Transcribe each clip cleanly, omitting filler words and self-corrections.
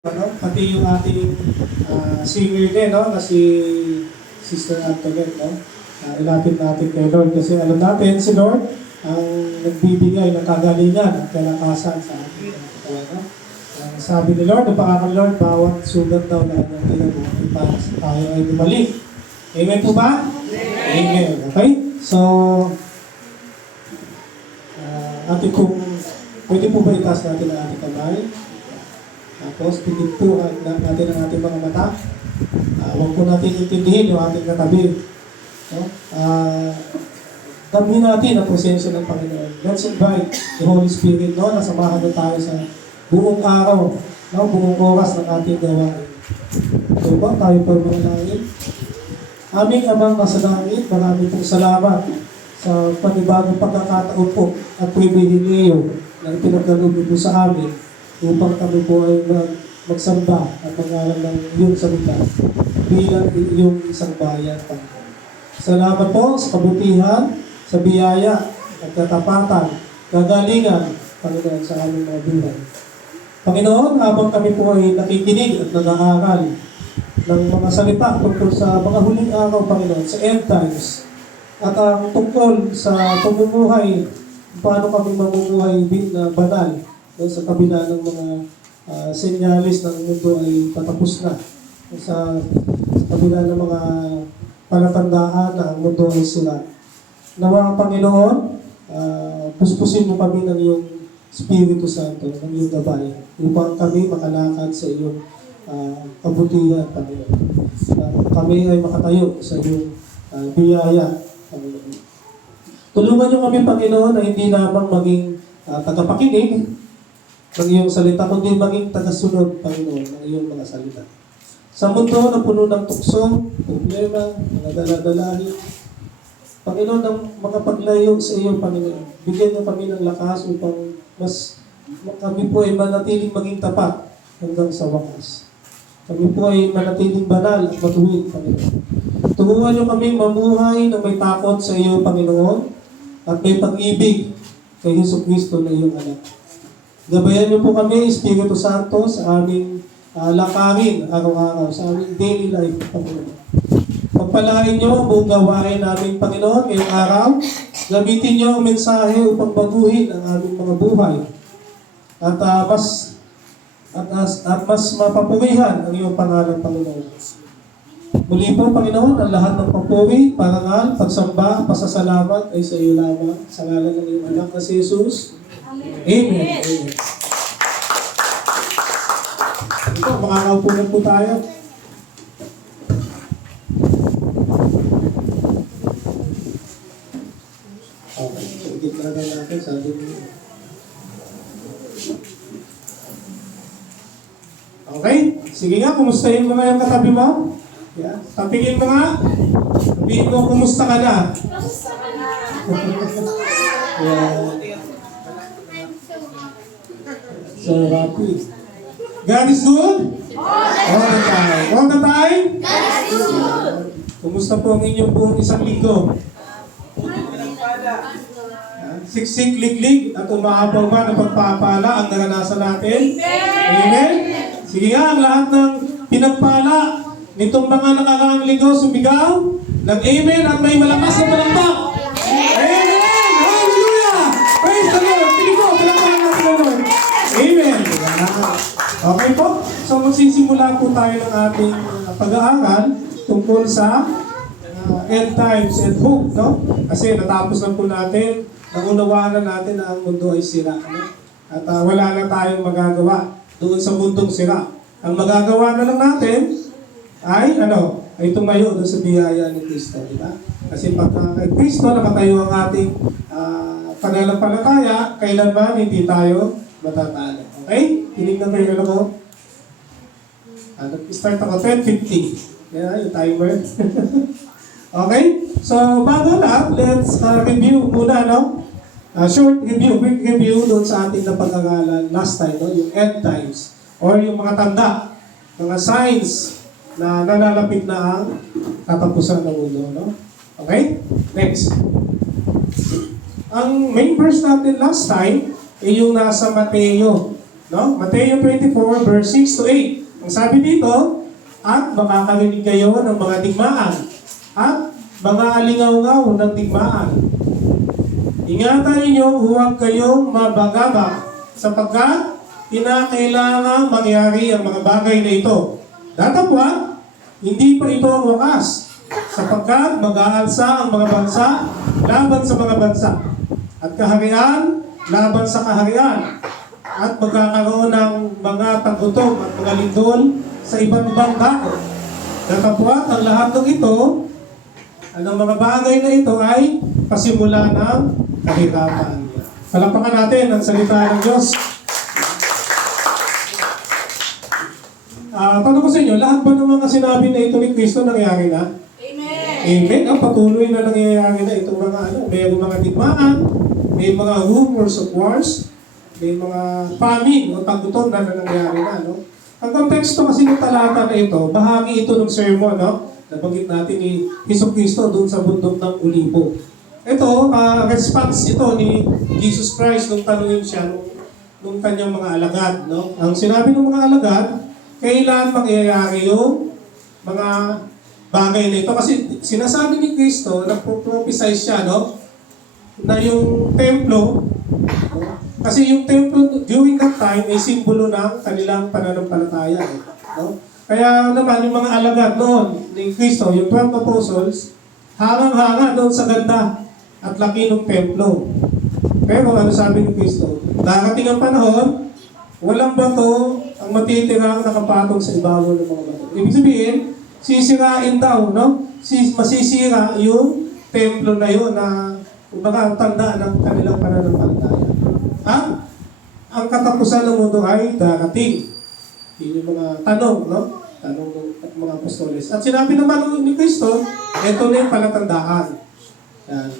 Pati yung ating singer din, no? Na si Sister Antoinette, no? Ilapit natin kay Lord kasi alam natin si Lord ang nagbibigay ng kagalingan at kalakasan sa ating katawan, no? Sabi ni Lord, napakakal Lord, bawat sugat daw na ang tinabuhay para tayo ay bumalik. Amen po ba? Amen. Okay? So, ating kung pwede po ba itaas natin ang ating kamay? Tapos, pigit po natin ang ating mga mata. Huwag po natin intindihin yung ating katabi. No? Damhin natin ang presensya ng Panginoon. Let's invite the Holy Spirit, no? Nasamahan na tayo sa buong araw, no? Buong oras ng ating gawain. So ba, tayo po manalangin. Aming Amang nasa langit, marami pong salamat sa panibagong pagkakataon po at pribilehiyo na ipinagkaloob niyo po sa amin upang kami po ay magsamba at mangaral ng iyong salita bilang iyong isang bayan, Panginoon. Salamat po sa kabutihan, sa biyaya at katapatan, kagalingan, Panginoon, sa aming mga buhay. Panginoon, habang kami po ay nakikinig at nag-aaral ng mga salita tungkol sa mga huling araw, Panginoon, sa end times, at ang tungkol sa pamumuhay, paano kami mamumuhay na banal, sa kabila ng mga senyalis ng mundo ay patapos na. Sa kabila ng mga palatandaan na ang mundo ay sila. Nawa, Panginoon, puspusin mo kami ng iyong Espiritu Santo, ng iyong gabay, upang kami makalakad sa iyong kabutihan, Panginoon. Kami ay makatayo sa iyong biyaya, Panginoon. Tulungan niyo kami, Panginoon, na hindi lamang maging tagapakinig ng iyong salita, kundi maging tagasunod, Panginoon, ng iyong mga salita. Sa mundo na puno ng tukso, problema, mga daladalahin, Panginoon, ang makapaglayo sa iyo, Panginoon, bigyan niyo kami ng lakas upang kami po ay manatiling maging tapat hanggang sa wakas. Kami po ay manatiling banal at matuwid, Panginoon. Tulungan niyo kami mamuhay na may takot sa iyo, Panginoon, at may pag-ibig kay Jesucristo na iyong anak. Gabayan niyo po kami, Espiritu Santo, sa aming lakarin araw-araw, sa aming daily life, Panginoon. Pagpalain niyo ang buong gawain namin, Panginoon, ngayong araw. Gamitin niyo ang mensahe upang baguhin ang aming mga buhay. At mas mapapurihan ang iyong pangalan, Panginoon. Muli po, Panginoon, ang lahat ng papuri, parangal, pagsamba, pasasalamat ay sa iyo lamang. Sa ngalan ng iyong anak na si Jesus. Amen. Amen. Ito, makakaupo na po tayo. Okay, sige talaga natin, sabi niyo. Okay, sige nga, kumustahin mo nga yung katabi mo? Yeah. Tapingin mo nga. Sabihin mo, kumusta ka na? Kumusta ka na? Yeah. So happy. God is good? All the time. All the time? God is good. Kumusta po ang inyong buong isang linggo? Siksik, liglig, at umahabang ba ng pagpapala ang naranasan natin? Amen? Sige nga, ang lahat ng pinagpala nitong mga nakaraang linggo sumigaw ng amen at may malakas na palakpak. Amen! Hallelujah! Praise the Lord! Sige po, palakpakan natin ang Lord. Amen! Okay po, so magsisimula po tayo ng ating pag-aaral tungkol sa end times and hope, no? Kasi natapos na po natin, naunawaan na natin na ang mundo ay sira, no? At wala na tayong magagawa doon sa mundong sira. Ang magagawa na lang natin ay tumayo doon sa biyaya ni Kristo, di ba? Kasi pagka kay Kristo nakatayo ang ating pananampalataya, kailanman hindi tayo matatalo. Okay? Tinignan tayo ko. Nag-start ako 10:50. Yan, yung timer. Okay? So, bago na, let's review muna, no? Short review, quick review doon sa ating napag-aralan last time, no? Yung end times. Or yung mga tanda, mga signs na nalalapit na ang katapusan ng mundo, no? Okay? Next. Ang main verse natin last time ay yung nasa Mateo No? Mateo 24, verse 6 to 8. Ang sabi dito, at makakarinig kayo ng mga digmaan at mga alingaw-ngaw ng digmaan. Ingatan ninyo, huwag kayong mabagabag sapagkat kinakailangan mangyari ang mga bagay na ito. Datapwat, hindi pa ito ang wakas sapagkat mag-aalsa ang mga bansa laban sa mga bansa at kaharian laban sa kaharian at magkakaroon ng mga tagutom at mga lindol sa iba't ibang dako. Datapwat, ang lahat ng ito, ang mga bagay na ito ay pasimula ng kahirapan. Palapakan natin ang salita ng Diyos. Tanong ko sa inyo, lahat ba ng mga sinabi na ito ni Kristo nangyari na? Amen! Amen. Patuloy na nangyayari na itong mga may mga digmaan, may mga rumors of wars, may mga famine o tagutom na nangyayari na. No? Ang konteksto kasi ng talata na ito, bahagi ito ng sermon, no? Nabanggit natin ni Jesucristo doon sa bundok ng Olivo. Ito, response ito ni Jesus Christ nung tanungin siya nung kanyang mga alagad. No? Ang sinabi ng mga alagad, kailan mangyayari yung mga bagay na ito? Kasi sinasabi ni Kristo, nagpo-prophesy siya, no? Na yung templo, no? Kasi yung templo during that time ay simbolo ng kanilang pananampalataya. No? Kaya naman yung mga alagad noon ni Kristo, yung 12 apostles, hangang-hanga doon sa ganda at laki ng templo. Pero ano sabi ni Kristo? Darating ang panahon, walang bato ang matitirang nakapatong sa ibabaw ng mga bato. Ibig sabihin, sisirain daw, no? Masisira yung templo na yun na kumbaga ang tanda ng kanilang pananampalataya. Ang katapusan ng mundo ay darating. Yun yung mga tanong, no? Tanong ng mga apostoles. At sinabi naman ni Kristo, ito na yung palatandaan. Yan.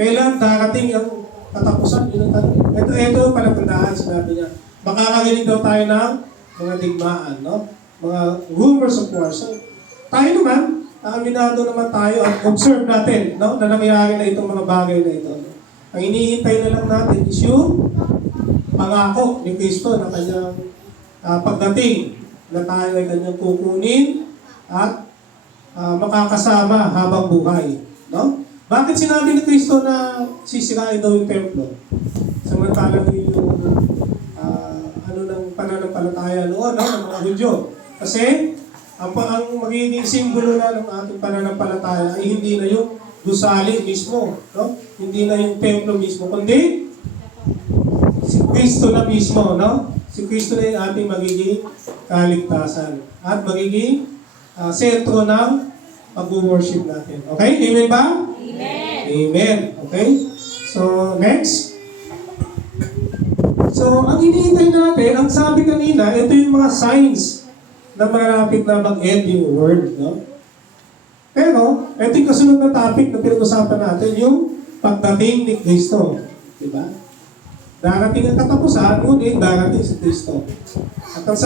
Kailan darating ang katapusan? Yun ang tanong. Ito yung palatandaan, sinabi niya. Makakarinig daw tayo ng mga digmaan, no? Mga rumors of war. So, tayo naman, aminado naman tayo at observe natin, no? Na nangyayari na itong mga bagay na ito. No? Ang hinihintay na lang natin is yung pangako ni Kristo na kanyang pagdating na tayo ay kanyang kukunin at makakasama habang buhay. No? Bakit sinabi ni Kristo na sisirain daw yung templo? Samantalang yung ng pananampalataya noon, no, ng mga Hudyo. Kasi, ang magiging simbolo na ng ating pananampalataya ay hindi na yung gusali mismo, no? Hindi na yung templo mismo, kundi si Kristo na mismo, no? Si Kristo na yung ating magiging kaligtasan at magiging sentro ng pag-worship natin. Okay? Amen ba? Amen! Amen. Okay? So, next. So, ang hinihintay natin, ang sabi kanina, ito yung mga signs na malapit na mag-end yung world, no? Pero, ito yung kasunod na topic na pinag-usapan natin, yung pagdating ni Kristo. Diba? Darating ang katapusan, ngunit darating si Kristo. At ang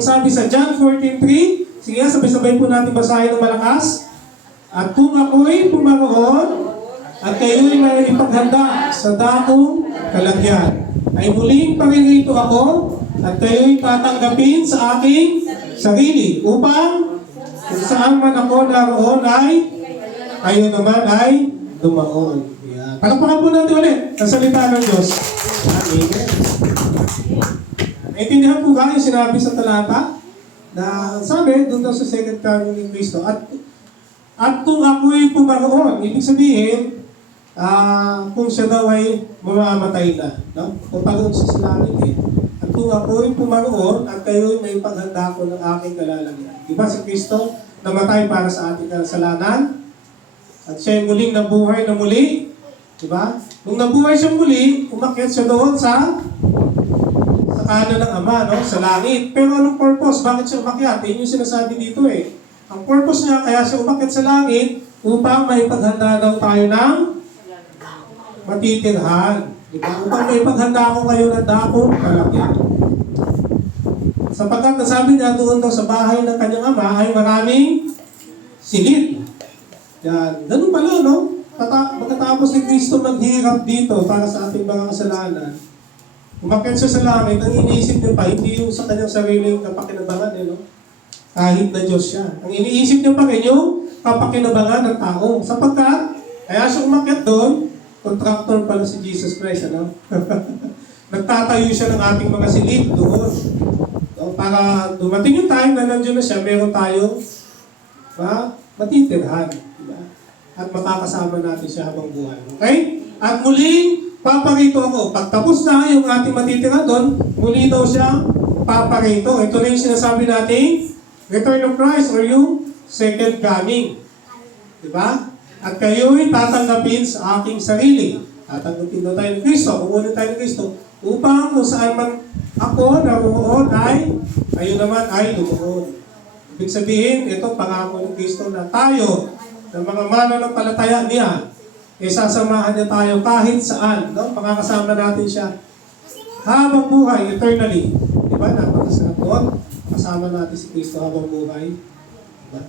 sabi sa John 14:3, sige, sabay-sabay po natin basahin ng malakas. At kung ako'y pumaroon, at kayo'y may ipaghanda sa dakong kalagyan, ay muling paririto ako at kayo'y tatanggapin sa aking sarili upang kung saan man ako naroon ay kayo naman ay dumaon. Yeah. Palakpakan po natin ulit ang salita ng Diyos. Amen. Naintindihan po ba yung sinabi sa talata? Na sabi, doon daw sa second coming ni Kristo. At kung ako'y pumaroon, ibig sabihin, kung siya daw ay mamamatay na, no? O pag-uon siya sa langit eh. At kung ako'y pumaroon at kayo'y may paghanda ko ng aking kalalagyan. Diba si Kristo namatay para sa ating kasalanan? At siya'y muling nabuhay na muli. Diba? Nung nabuhay siya muli, umakyat siya doon sa kanan ng Ama, no? Sa langit. Pero anong purpose? Bakit siya umakyat? Yun yung sinasabi dito eh. Ang purpose niya, kaya siya umakyat sa langit upang may paghanda daw tayo ng matitirhan. Diba? Upang may paghanda ko kayo ng dakong kalagyan. Sapagkat nasabi niya doon daw sa bahay ng kanyang ama ay maraming silid. Yan. Ganun pala, no? Pagkatapos ni Kristo maghirap dito para sa ating mga kasalanan, Umakyat siya sa langit, ang iniisip niya pa, hindi yung sa kanyang sariling kapakinabangan, no? Kahit na Diyos siya. Ang iniisip niya pa yung kapakinabangan ng tao. Sapagkat, kaya siya umakyat doon, contractor pala si Jesus Christ, ano? Nagtatayo siya ng ating mga silid doon. So, para dumating yung time na nandiyan na siya, meron tayong matitirhan. Diba? At makakasama natin siya habang buhay. Okay? At muling, paparito ako. Pagtapos na yung ating matitira doon, muli daw siya paparito. Ito na yung sinasabi natin, return of Christ or yung second coming. Diba? At kayo'y tatanggapin sa aking sarili. Tatanggapin daw tayo ng Kristo, kukunin tayo ng Kristo, upang kung saan man ako naroon ayun naman ay lumuon. Ibig sabihin, ito pangako ng Kristo na tayo, ng mga mananampalataya niya, sasamahan niya tayo kahit saan. No? Pakakasama natin siya habang buhay, eternally. Diba? Napakasarap doon. Kasama natin si Kristo habang buhay. Diba?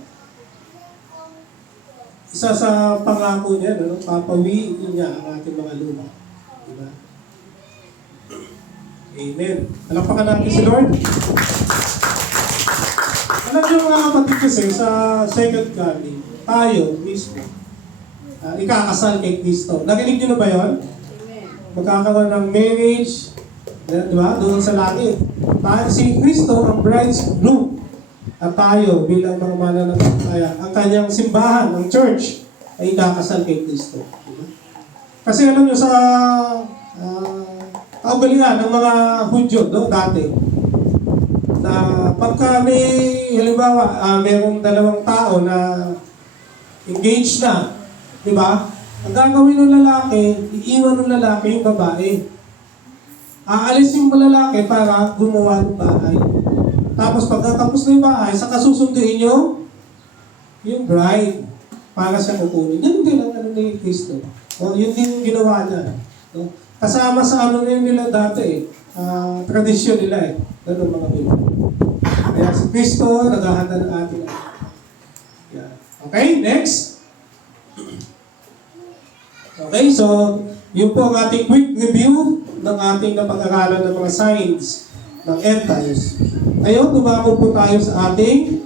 Isa sa pangako niya, no? Papawiin niya ang ating mga luma. Diba? Amen. Palakpakan natin si Lord. Alam niyo mga kapatid kasi sa second coming, tayo mismo, ikakasal kay Kristo. Narinig niyo na ba yun? Magkakaroon ng marriage, diba? Doon sa langit. Si Kristo ang bridegroom. At tayo bilang mga mananampalataya, ang kanyang simbahan, ang church, ay ikakasal kay Kristo. Diba? Kasi alam niyo sa kaugalian ng mga Hudyo, no, dati, na pagka may, halimbawa, mayroong dalawang tao na engaged na, di ba? Ang gagawin ng lalaki, iiwan ng lalaki yung babae. Aalis yung lalaki para gumawa ng bahay. Tapos pagkatapos na yung bahay, saka susunduin yung bride para siya kukunin. Yun din ang ano ni Kristo. O, yun din yung ginawa niya. No? Kasama sa ano nila dati tradisyon nila Ganun mga Biblia. Kaya si Kristo, naghahanda ng ating yeah. Okay, next. Okay, so, yun po ang ating quick review ng ating napag-aralan ng mga signs ng end times. Ngayon, tumako po tayo sa ating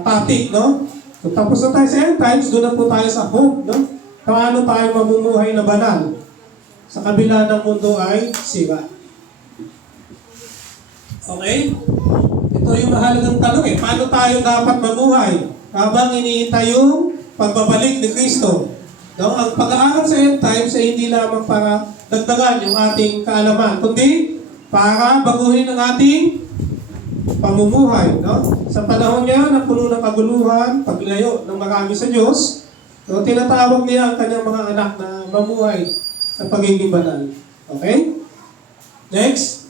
topic, no? So, tapos na tayo sa end times, doon na po tayo sa hope, no? Paano tayo mamumuhay na banal? Sa kabila ng mundo ay sira. Okay? Ito yung mahalagang tanong Paano tayo dapat mamuhay habang iniintay yung pagbabalik ni Kristo? No? Ang pag-aaral sa end times ay hindi lamang para dagdagan yung ating kaalaman, kundi para baguhin ang ating pamumuhay. No? Sa panahon niya na puno ng kaguluhan, paglayo ng marami sa Diyos, so, tinatawag niya ang kanyang mga anak na mamuhay sa pagiging banal. Okay? Next.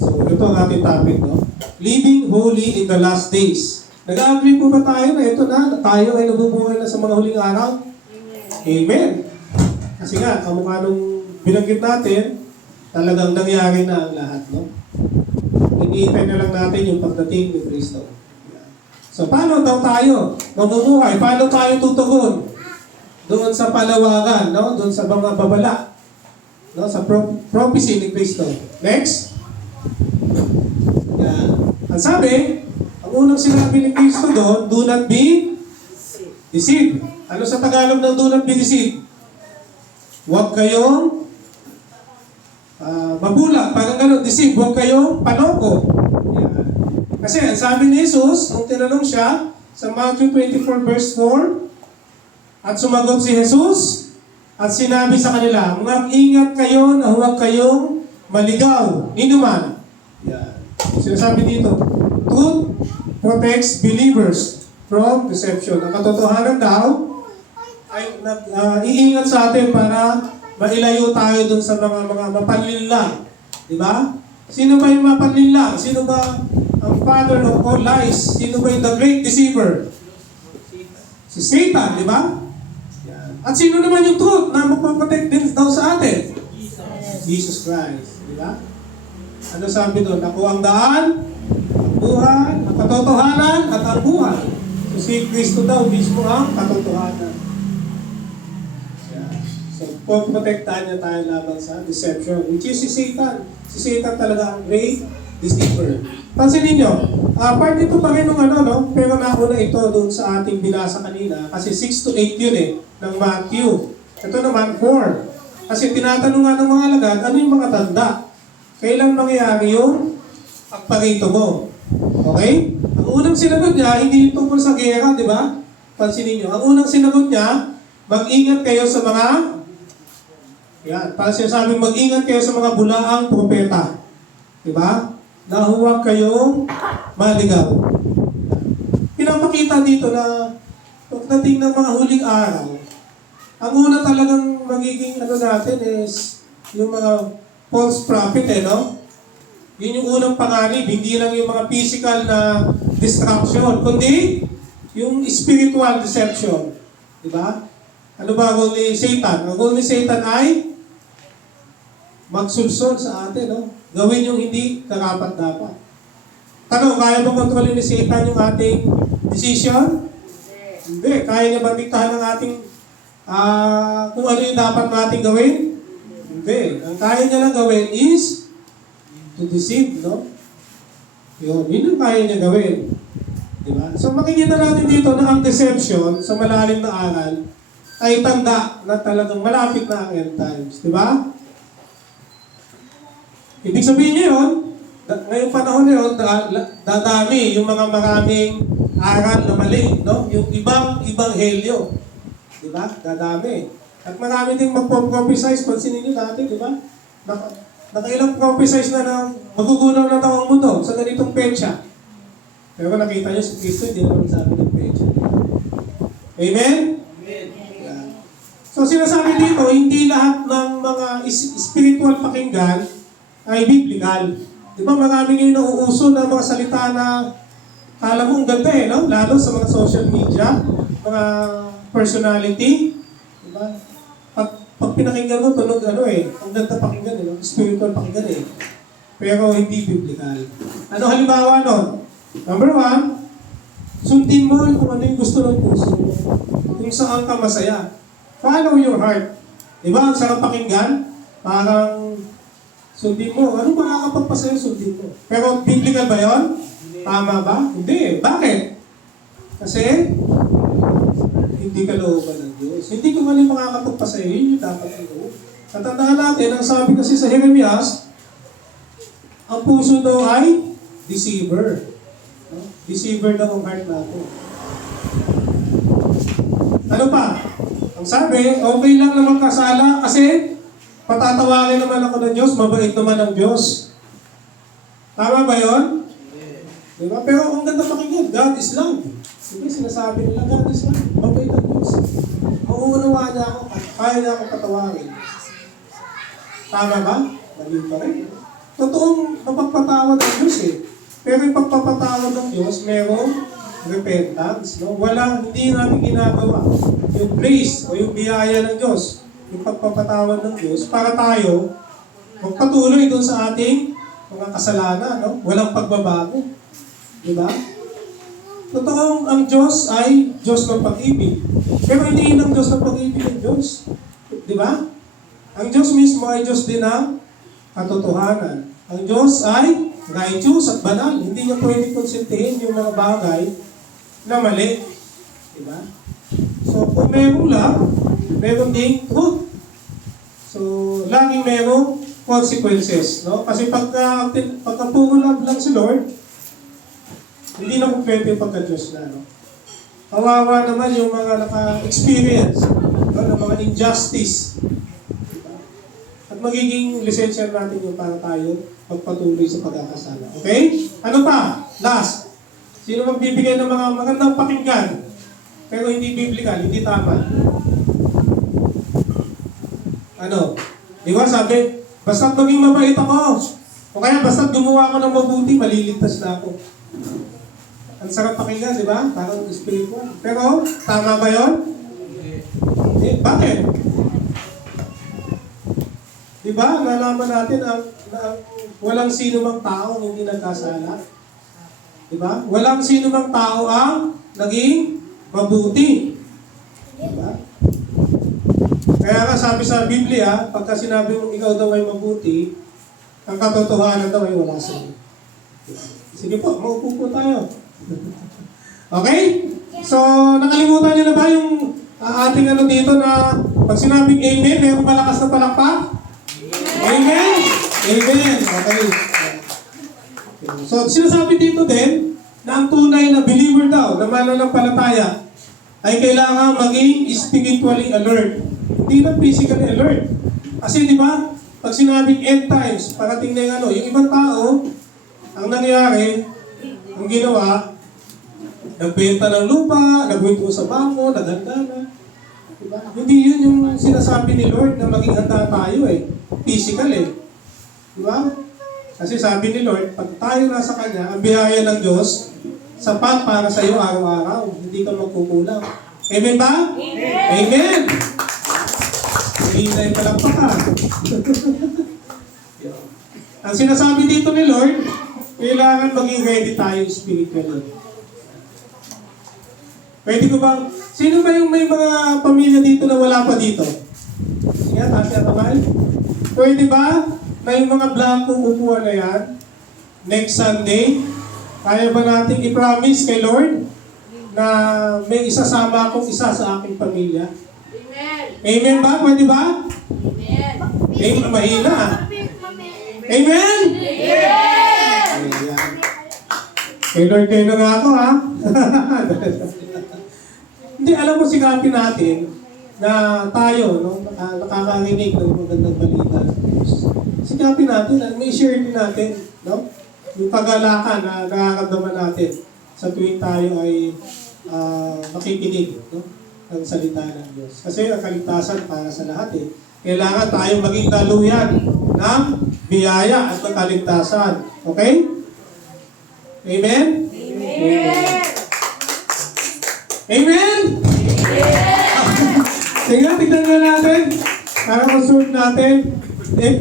So, ito ang ating topic, no? Living holy in the last days. Nag-agree po ba tayo na ito na tayo ay nabubuhay na sa mga huling araw? Amen. Kasi nga, kamukha nung binanggit natin, talagang nangyari na ang lahat, no? Iniintay na lang natin yung pagdating ni Kristo. So, paano daw tayo mamumuhay? Paano tayo tutugon? Doon sa palawagan, no? Doon sa mga babala, no? Sa prophecy ni Kristo. Next. Yan. Ang sabi, ang unang sinabi ni Kristo doon, do not be deceived. Ano sa Tagalog ng do not be deceived? Huwag kayong mabula, parang gano'n, deceive. Huwag kayong panoko. Yan. Kasi ang sabi ni Jesus, nung tinanong siya, sa Matthew 24 verse 4, at sumagot si Jesus at sinabi sa kanila, mag-ingat kayo na huwag kayong maligaw. Inuman. Yan. Sinasabi dito, truth protects believers from deception. Ang katotohanan daw ay iingat sa atin para mailayo tayo dun sa mga mapanlinlang. Diba? Sino ba yung mapanlinlang? Sino ba ang father of all lies? Sino ba yung the great deceiver? Si Satan, di ba? At sino naman yung truth na magpaprotect din daw sa atin? Jesus Christ. Di ba? Ano sabi doon? Ako ang daan, ang buhay, ang katotohanan, at ang buhay. So si Kristo daw mismo ang katotohanan. Yeah. So poprotektahan niya tayo laban sa deception, which is si Satan. Si Satan talaga ang great deceiver. Pansinin nyo, part ito pa rin ng ano, no? Pero nauna ito doon sa ating binasa kanina, kasi 6 to 8 yun eh, ng Matthew. Ito naman, 4. Kasi tinatanong nga ng mga alagad, ano yung mga tanda? Kailan mangyayari yung akparito mo? Okay? Ang unang sinagot niya, hindi tungkol sa gera, di ba? Pansinin nyo, ang unang sinagot niya, mag-ingat kayo sa mga, yan, para sinasabing mag-ingat kayo sa mga bulaang propeta. Di ba? Na huwag kayong maligaw. Pinapakita dito na pagdating ng mga huling araw, ang una talagang magiging ano natin is yung mga false prophet no? Yun yung unang panganib, hindi lang yung mga physical na distraction, kundi yung spiritual deception. Di ba? Ano ba ang goal ni Satan? Ang goal ni Satan ay magsulsol sa atin, no? Gawin yung hindi karapat-dapat. Tanong, kaya ba kontrolin ni Satan yung ating decision? Hindi. Kaya niya ba diktahan ng ating kung ano yung dapat nating gawin? Hindi. Ang kaya niya lang gawin is to deceive, no? Yun ang kaya niya gawin. Diba? So makikita natin dito na ang deception sa malalim na aral ay tanda na talagang malapit na ang end times. Diba? Ibig sabihin niya yun, ngayong panahon na yun, dadami yung mga maraming aral na mali, no? Yung ibang helyo. Diba? Dadami. At marami ding magpo-prophesize, pansinin niyo dati, diba? Nakailang prophesize na magugunaw na daw ang mundo sa ganitong petsa. Pero nakita niyo si Kristo, hindi naman sabi ng petsa. Amen? Amen. Yeah. So sinasabi dito, hindi lahat ng mga spiritual pakinggan ay biblical. Di ba marami ngayon nauuso na mga salita na kala mo ang ganda no? Lalo sa mga social media, mga personality. Di ba? Pag pinakinggan mo, tunog ang ganda pakinggan no? Spiritual pakinggan Pero hindi biblical. Ano halimbawa nun? Number 1, sundin mo kung ano yung gusto ng puso mo. Kung saan ka masaya. Follow your heart. Di ba? Ang sarap pakinggan, parang sundin mo. Ano makakapagpasaya sundin mo? Pero biblical ba yun? Tama ba? Hindi. Bakit? Kasi hindi ka looban ng Diyos. Hindi ko mali makakapagpasaya. Yun yung dapat ito. At tandaan natin, ang sabi kasi sa Jeremias, ang puso daw ay deceiver. No? Deceiver daw ang heart natin. Ano pa? Ang sabi, okay lang na magkasala kasi patatawagin naman ako ng Diyos, mabait naman ang Diyos. Tama ba yun? Diba? Pero ang ganda pakinggan, God is love. Diba sinasabi nila, God is love, mabait ang Diyos. Mauunawa niya ako, kaya niya ako patawagin. Tama ba? Mali pa rin. Totoong mapagpatawad ng Diyos Pero yung pagpapatawad ng Diyos, merong repentance. No? Hindi natin ginagawa yung grace o yung biyaya ng Diyos, yung pagpapatawad ng Diyos, para tayo magpatuloy doon sa ating mga kasalanan. No? Walang pagbabago. Diba? Totoong ang Diyos ay Diyos ng pag-ibig. Pero hindi yun ang Diyos ng pag-ibig ng Diyos. Diba? Ang Diyos mismo ay Diyos din ng katotohanan. Ang Diyos ay righteous at banal. Hindi niya pwede konsintihin yung mga bagay na mali. Diba? So, kung meron love, meron ding truth. So, laging merong consequences. No? Kasi pagka puro love lang si Lord, hindi na kumpleto yung pagka-Diyos na. No? Kawawa naman yung mga naka-experience ng mga injustice. Diba? At magiging lisensya natin yung para tayo magpatuloy sa pagkakasala. Okay? Ano pa? Last. Sino magbibigay ng mga magandang pakinggan pero hindi biblical, hindi tama? Ano? Di ba sabi, basta't maging mabait ako, o kaya basta't gumawa ako ng mabuti, maliligtas na ako. Ang sarap pakinggan, di ba? Parang spiritual. Pero, tama ba yun? Bakit? Di ba? Nalaman natin ang walang sino mang tao ang hindi nagkasala. Di ba? Walang sino mang tao ang naging mabuti. Di ba? Kaya nga sabi sa Biblia, pagka sinabi mong ikaw daw ay mabuti, ang katotohanan daw ay wala sa iyo. Sige po, maupo po tayo. Okay? So, nakalimutan niyo na ba yung ating ano dito na pag sinabing amen, mayroong malakas na palakpak? Amen? Amen. Okay. So, sinasabi dito din na ang tunay na believer daw, na mananampalataya, ay kailangan maging spiritually alert. Hindi na physically alert. Kasi di ba, pag sinabing end times, parating na yung ano, yung ibang tao, ang nangyari, ang ginawa, nagbenta ng lupa, nagwinto sa bangko, naghanda na. Diba? Hindi yun yung sinasabi ni Lord na maging handa tayo eh. Physical eh. Diba? Kasi sabi ni Lord, pag tayo nasa Kanya, ang biyaya ng Diyos, sapat para sa iyo araw-araw. Hindi ka magkukulang. Amen ba? Amen! Amen! Hindi na yung palakpakan. Ang sinasabi dito ni Lord, kailangan maging ready tayo spiritually. Pwede ko bang, sino ba yung may mga pamilya dito na wala pa dito? Sige, Tati Atamay. Pwede ba na yung mga blankong upuan na yan, next Sunday, kaya ba natin i-promise kay Lord na may isasama akong isa sa aking pamilya? Amen! Amen ba? Pwede ba? Amen! Amen, mahina. Amen! Amen! Kay Lord kayo na nga ako, ha? Hindi, alam mo, sigapin natin na tayo, no, nakakarinig ng magandang balita. Sigapin natin, may share din natin, no? Yung kagalakan na nakakamdaman natin sa tuwing tayo ay makikinig, no, ng salita ng Diyos. Kasi ang kaligtasan para sa lahat eh. Kailangan tayong maging daluyan ng biyaya at ng kaligtasan. Okay? Amen? Amen! Amen! Sige, tignan na natin. Para ma-sort natin.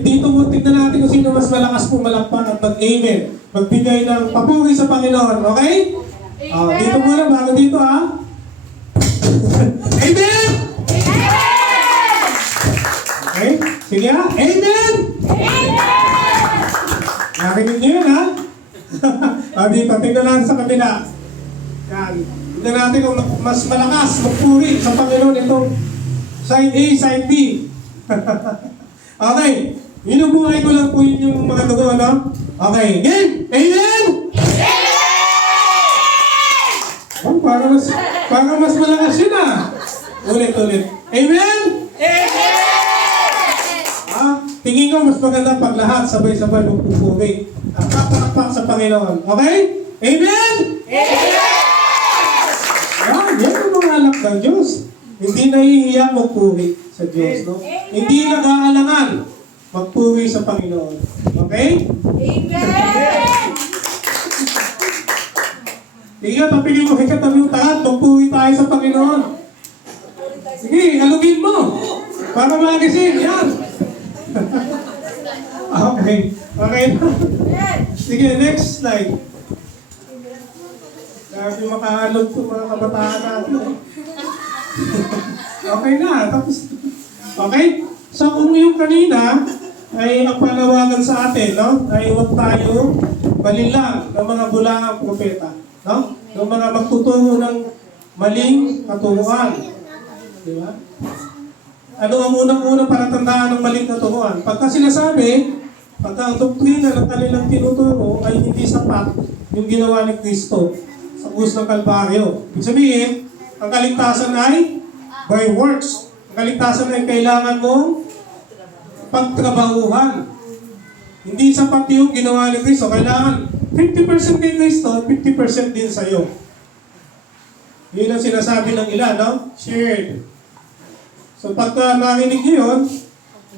Dito mo, tignan natin kung sino mas malakas pumalakpan at mag-amen. Magbigay ng papuri sa Panginoon. Okay? Dito muna, bago dito ha. Amen! Okay? Sige ha. Amen! Narinig niyo yun ha? Dito, tignan natin sa kabila. Yan. Tignan natin kung mas malakas magpuri sa Panginoon itong side A, side B. Okay. Inubuhay ko lang po yun yung mga dugo, ano? Okay. Again. Amen! Oh, para mas malakas yun ah. Ulit. Amen! Tingin ko mas maganda pag lahat sabay-sabay magpupuri. Pakpak sa Panginoon. Okay? Amen! Yan ang mga anak ng Diyos. Hindi nahihiya magpuri sa Diyos, no? Hindi nag-aalangan magpuri sa Panginoon. Okay? Amen! Sige, tapigin mo, hikatabi mo tahat, magpuri tayo sa Panginoon. Sige, halugin mo. Para magising, yan. Okay. Sige, next slide. Grabe makahalog po mga kabataan natin. Okay na, tapos. Okay? So kung yung kanina ay ang panawagan sa atin, no? Ay huwag tayo balilang ng mga bulaang propeta, no? Yung mga magtuturo ng maling katuruan. Di ba? Ano ang unang-unang palatandaan ng maling katuruan? Pagka sinasabi, pagka ang doktrina ng kanilang tinuturo ay hindi sapat yung ginawa ni Kristo sa krus ng Kalbaryo. Ibig sabihin, ang kaligtasan ay by works. Ang kaligtasan ay kailangan mong pagtrabahuhan. Hindi sapat yung ginawa ni Kristo. Kailangan 50% kay Kristo, 50% din sa'yo. Yun ang sinasabi ng ilan, no? Shared. So pagka marinig niyo yun,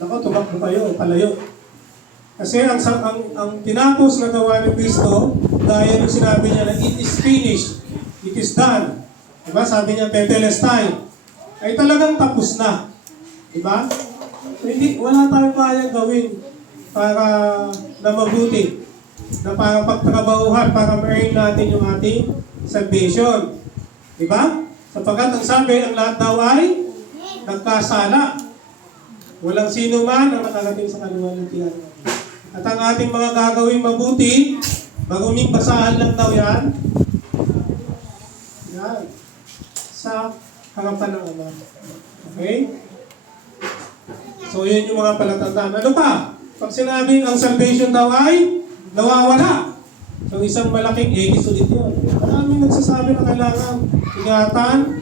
naku, tumakbo kayo, palayo. Kasi ang tinapos na gawa ni Kristo, dahil yung sinabi niya na it is finished, it is done. Diba? Sabi niya, tetelestai, ay talagang tapos na. Diba? So, wala tayong kayang gawin para na mabuti, na para pagtrabahuhan, para ma-earn natin yung ating salvation. Diba? Sapagkat ang sabi, ang lahat daw ay nagkasala. Walang sino man ang nakarating sa kaluwalhatian. At ang ating mga gagawing mabuti, maguming basahan lang daw yan. Yan. Sa harapan ng Ama. Okay? So, yun yung mga palatandaan. Ano pa? Pag sinabing ang salvation daw ay nawawala. So, isang malaking egis ulit yun. Maraming nagsasabi na kailangan ingatan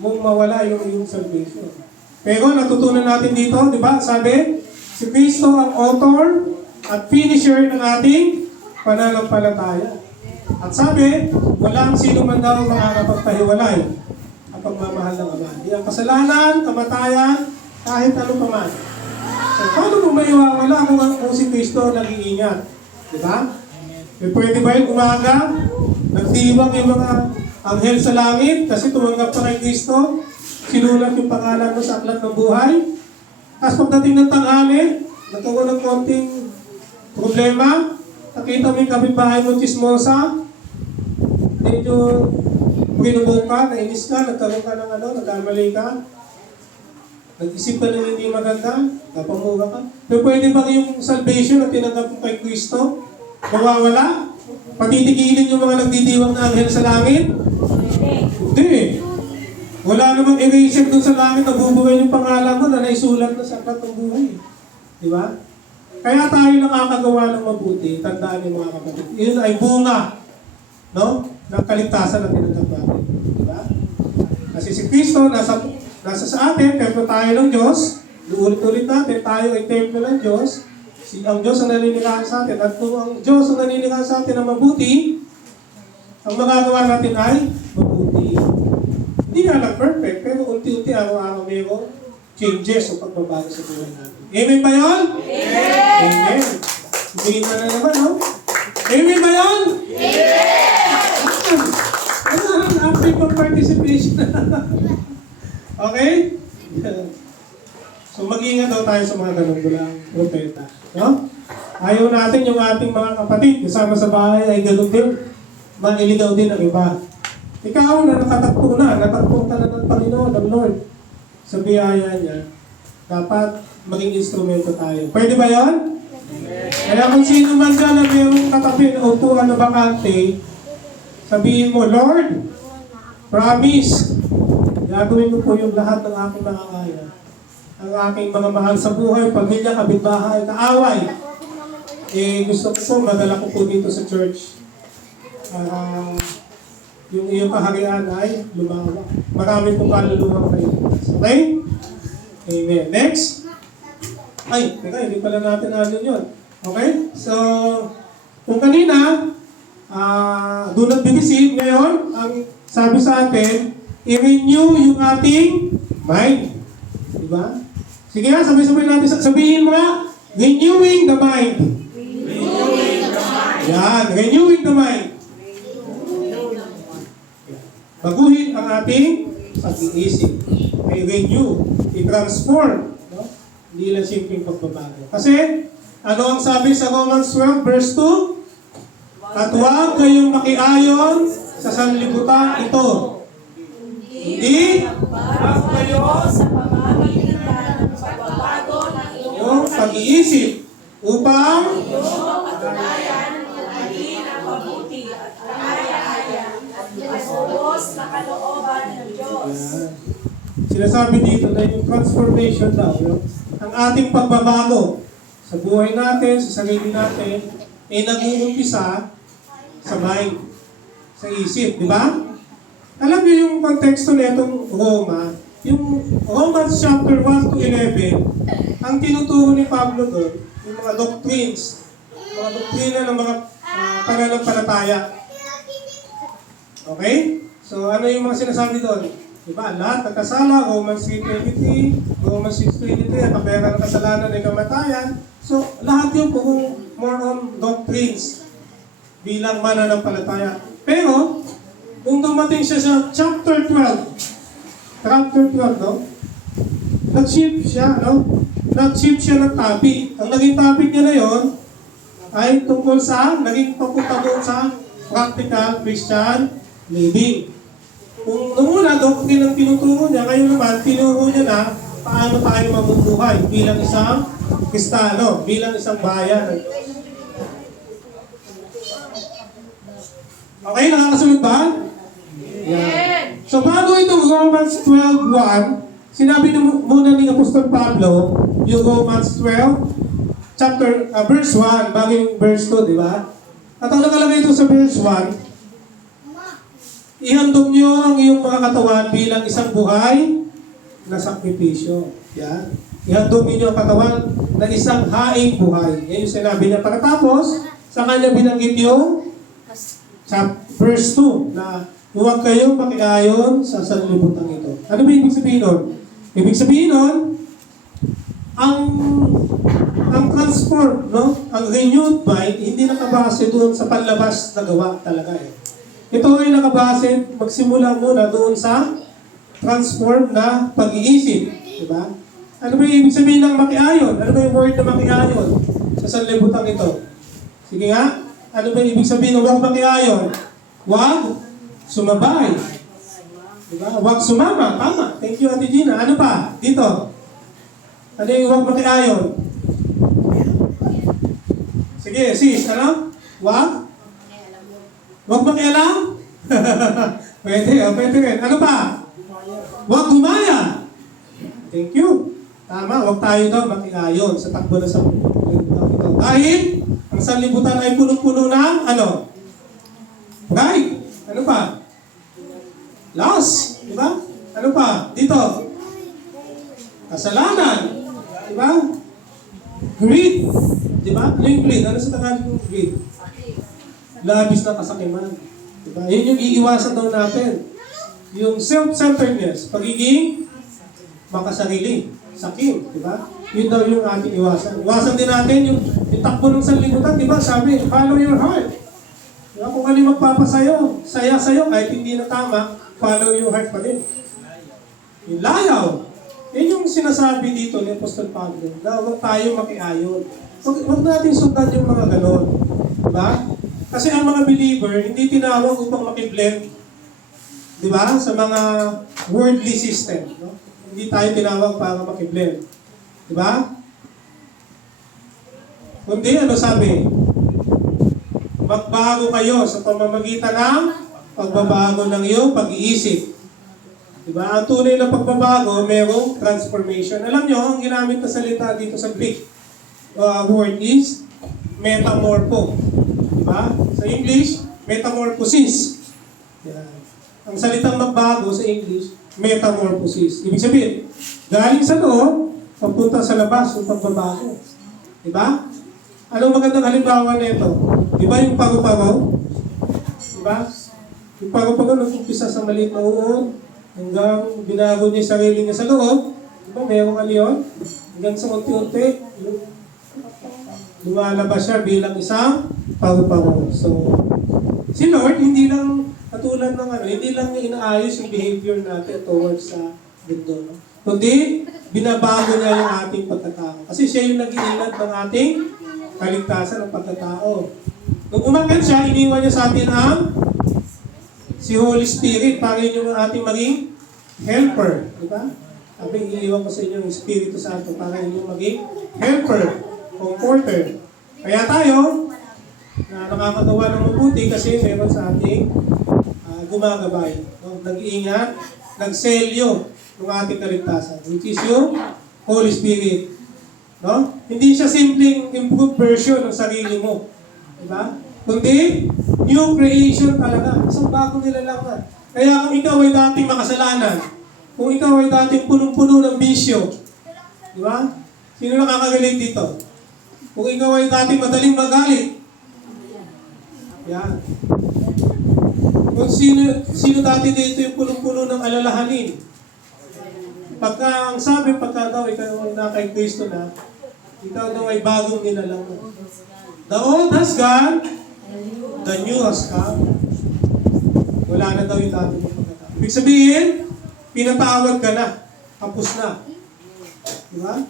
mong mawala yung iyong salvation. Pero natutunan natin dito, di ba? Sabi, si Kristo ang author at finisher ng ating pananampalataya. At sabi, walang sino man daw makakapagpahiwalay ang pagmamahal ng Ama. Di ang kasalanan, kamatayan, kahit ano pa man. So, paano mo maiwawala kung si Kristo nag-iingat? Di ba? E, pwede ba yung umaga, nagdiwang yung mga anghel sa langit kasi tumanggap pa kay Kristo, sinulat yung pangalan mo sa aklat ng buhay. Tapos pagdating ng tanghali, nagkaroon ng konting problema, nakita mo yung kapitbahay mo chismosa, medyo binubo ka, nainis ka, nagkaroon ka ng nagkamali ka, nag-isip ka ng hindi maganda, napamura ka. Pero pwede ba yung salvation na tinanggap mo kay Kristo, mawawala? Patitigilin yung mga nagdidiwang na anghel sa langit? Hindi. Wala namang eraser dun sa langit na bubuhay yung pangalan mo na naisulat na sa aklat ng buhay. Di ba? Kaya tayo nakakagawa ng mabuti, tandaan yung mga kapatid. Yun ay bunga, no? Ng kaligtasan na tinanggap natin. Di ba? Kasi si Kristo nasa sa atin, templo tayo ng Diyos. Ulit-ulit natin, tayo ay templo ng Diyos. Ang Diyos ang naninirahan sa atin. At kung ang Diyos ang naninirahan sa atin na mabuti, ang magagawa natin ay mabuti. Hindi nga lang perfect, pero unti-unti araw-araw mayroong changes o pagbabago sa buhay natin. Amen ba yun? Amen! Amen! Sabihin na naman, no? Amen ba yun? Amen! Ano ang active of participation? Okay? So mag-iingat daw tayo sa mga ganun bulang propeta. No? Ayaw natin yung ating mga kapatid kasama sa bahay ay ganun din. Maniligaw din ang iba. Ikaw na nakatakbo ka na ng Panginoon, ng Lord. Sa biyaya niya, dapat maging instrumento tayo. Pwede ba yan? Kaya kung sino man dyan na mayroong katabi na upuan na bakante, sabihin mo, Lord, promise, gagawin ko po yung lahat ng aking makakaya. Ang aking mga mahal sa buhay, pamilya, kapitbahay, kaaway. Gusto ko po, madala ko po dito sa church. Yung iyong kaharian ay lumawak. Marami pong kaluluwang kayo. Okay? Amen. Next. Ay, teka, hindi pala natin yun. Okay? So, kung kanina, do not be deceived. Ngayon, ang sabi sa atin, i-renew yung ating mind. Diba? Sige nga, sabay-sabay natin. Sabihin mo nga, renewing the mind. Renewing the mind. Yan, renewing the mind. Baguhin ang ating pag-iisip. Ay renew, i-transform. No? Hindi lang simpleng pagbabago. Kasi, ano ang sabi sa Romans 12 verse 2? At huwag kayong makiayon sa sanlibutan ito. Hindi huwag kayo sa pamamagitan ng pagbabago ng yung pag-iisip upang iyong katunayan ng maging ang mabuti at kaya-kaya at masubos na kalooban ng Diyos. Sinasabi dito na yung transformation daw, ang ating pagbabago sa buhay natin, sa sarili natin, ay nag-uumpisa sa mind, sa isip, di ba? Alam niyo yung konteksto na itong Roma, yung Romans chapter 1 to 11, ang tinuturo ni Pablo doon, yung mga doctrines, mga doktrina ng mga pananampalataya. Okay? So ano yung mga sinasabi doon? Diba? Lahat nagkasala, Romans 3:23, Romans 6:23, ang kapera ng kasalanan ay kamatayan. So lahat yun kung more on doctrines bilang mananampalataya. Pero, kung dumating siya sa chapter 12, no? Nag-shift siya, no? Nag-shift siya ng topic. Ang naging topic niya na yon ay tungkol sa, naging papunta doon sa practical Christian living. Kung noong una, doctrine ang tinuturo niya, ngayon naman, tinuro niya na paano tayo mamumuhay bilang isang Kristiyano, bilang isang bayan. Okay, nakakasunod ba? Yan. So bago itong Romans 12:1, sinabi muna ni Apostol Pablo, yung Romans 12, verse 1, bago yung verse 2, di ba? At ang nakalagay ito sa verse 1, ihandog nyo ang iyong mga katawan bilang isang buhay na sakripisyo. Yan. Ihandog ninyo ang katawan na isang haing buhay. Yan yung sinabi niya. Pagkatapos, sa kanya binanggit yung sa verse 2 na huwag kayong makiayon sa sanlibutan ito. Ano ba ibig sabihin nun? Ibig sabihin nun, ang transform, no? Ang renewed mind, hindi nakabase doon sa panlabas na gawa talaga eh. Ito ay nakabase, magsimula muna doon sa transform na pag-iisip. Diba? Ano ba yung ibig sabihin ng makiayon? Ano ba yung word na makiayon sa sanlibutan ito? Sige nga, ano ba yung ibig sabihin ng huwag makiayon? Huwag sumabay. Diba? Huwag sumama. Tama. Thank you, Ate Gina. Ano pa? Dito. Ano yung huwag makiayon? Sige, sis, ano? Huwag? Huwag makialam? Pwede rin. Ano pa? Huwag gumaya. Thank you. Tama, huwag tayo daw makiayon sa takbo na sa ito. Dahil, ang sanlibutan ay puno-puno ng, ano? Pride. Ano pa? Loss. Diba? Ano pa? Dito. Kasalanan. Diba? Greed. Diba? Ano yung greed? Ano sa Tagalog yung greed? Labis na kasakiman. Diba? Yun yung iiwasan daw natin. Yung self-centeredness, pagiging makasarili, sakim, diba? Yun daw yung ating iwasan. Iwasan din natin yung takbo ng sanlibutan, diba? Sabi, follow your heart. Diba? Kung ano yung magpapasayo, saya sa'yo, kahit hindi na tama, follow your heart pa rin. Yung layaw, yun yung sinasabi dito ni Apostol Pablo, na huwag tayo makiayon. Huwag natin sundan yung mga ganon. Diba? Kasi ang mga believer, hindi tinawag upang makiblend, di ba? Sa mga worldly system. No? Hindi tayo tinawag para makiblend. Di ba? Kundi, ano sabi? Magbago kayo sa pamamagitan ng pagbabago ng iyong pag-iisip. Di ba? Ang tunay na pagbabago, mayroong transformation. Alam nyo, ang ginamit na salita dito sa Greek word is metamorpho. Diba? Sa English, metamorphosis. Yan. Ang salitang magbago sa English, metamorphosis. Ibig sabihin, galing sa loob, papunta sa labas yung pagbabago. Diba? Anong magandang halimbawa nito? Diba yung pago-pago? Diba? Yung pago-pago nag-umpisa sa maliit na uod, hanggang binago niya yung sarili niya sa loob. Diba? Mayroong ano yun? Hanggang sa unti-unti, lumalabas siya bilang isang pago-pago. So, si Lord, hindi lang katulad ng hindi lang niya inaayos yung behavior natin towards sa mundo. No? Kundi, binabago niya yung ating pagkatao. Kasi siya yung nag-iingat ng ating kaligtasan ng pagkatao. Nung umakyat siya, iniwan niya sa atin ang si Holy Spirit para yun yung ating maging helper. Diba? Sabi, iniwan ko sa inyo yung Espiritu Santo para yun yung maging helper, comforter. Kaya tayo, na nakakatawa ng mabuti kasi meron sa ating gumagabay. No? Nag-iingat, nagselyo ng ating kaligtasan, which is yung Holy Spirit. No? Hindi siya simpleng improved version ng sarili mo. Diba? Kundi, new creation talaga. Isang bagong nilalang. Kaya kung ikaw ay dating makasalanan, kung ikaw ay dating punong-puno ng bisyo, di ba? Sino nakakagaling dito? Kung ikaw ay dating madaling magalit, yan. Kung sino dati dito yung punong-puno ng alalahanin, ang sabi pagka daw ikaw ay na kay Kristo na, ikaw daw ay bagong nilalang. The old has gone, the new has come. Wala na daw yung dati mong pagkatao. Ibig sabihin, pinatawad ka na. Kapos na. Di ba?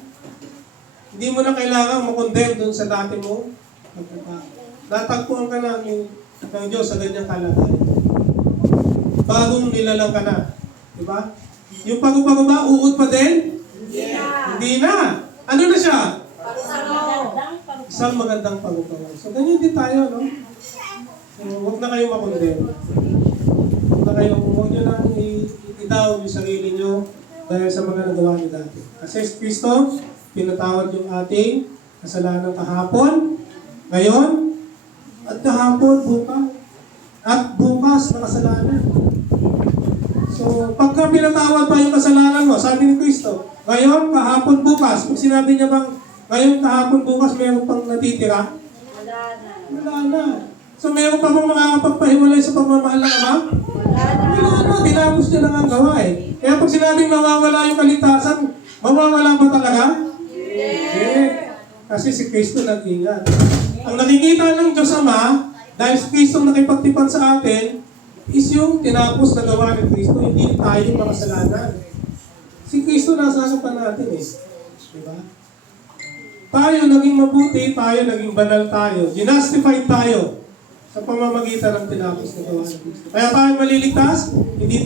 Hindi mo na kailangan makondemn doon sa dati mong pagkatao. Natagpuan ka na ng Diyos sa ganyang kalagayan. Bagong nilalang ka na. Di ba? Yung pag-upa ba, uod pa din? Yes. Hindi na. Ano na siya? Pagsalo. Isang magandang pagkakaroon. So, ganyan din tayo, no? So, huwag na kayong makondem. Huwag nyo nang i-down yung sarili nyo dahil sa mga nagawa nyo dati. Kasi si Kristo, pinatawad yung ating kasalanan kahapon, ngayon, at kahapon, bukas. At bukas na kasalanan. So, pagka pinatawad pa yung kasalanan mo, sabi ni Kristo, ngayon, kahapon, bukas. Kung sinabi niya bang, ngayon, kahapon, bukas, mayroon pang natitira? Wala na. So, mayroon pa bang makakapagpahiwalay sa pagmamahal ng Ama? Wala na. Tinapos niya lang ang gawa eh. Kaya pag sinabing mawawala yung kaligtasan, mawawala ba talaga? Hindi. Kasi si Kristo nag-ingat. Ang nakikita ng Diyos Ama, dahil si Kristo nakipagtipan sa atin, is yung tinapos na gawa ni Kristo, hindi tayo makasalanan. Si Kristo nasa harapan natin eh. Diba? Tayo naging mabuti, tayo naging banal tayo. Ginustified tayo sa pamamagitan ng tinapos na gawa ni Kristo. Kaya tayo maliligtas, hindi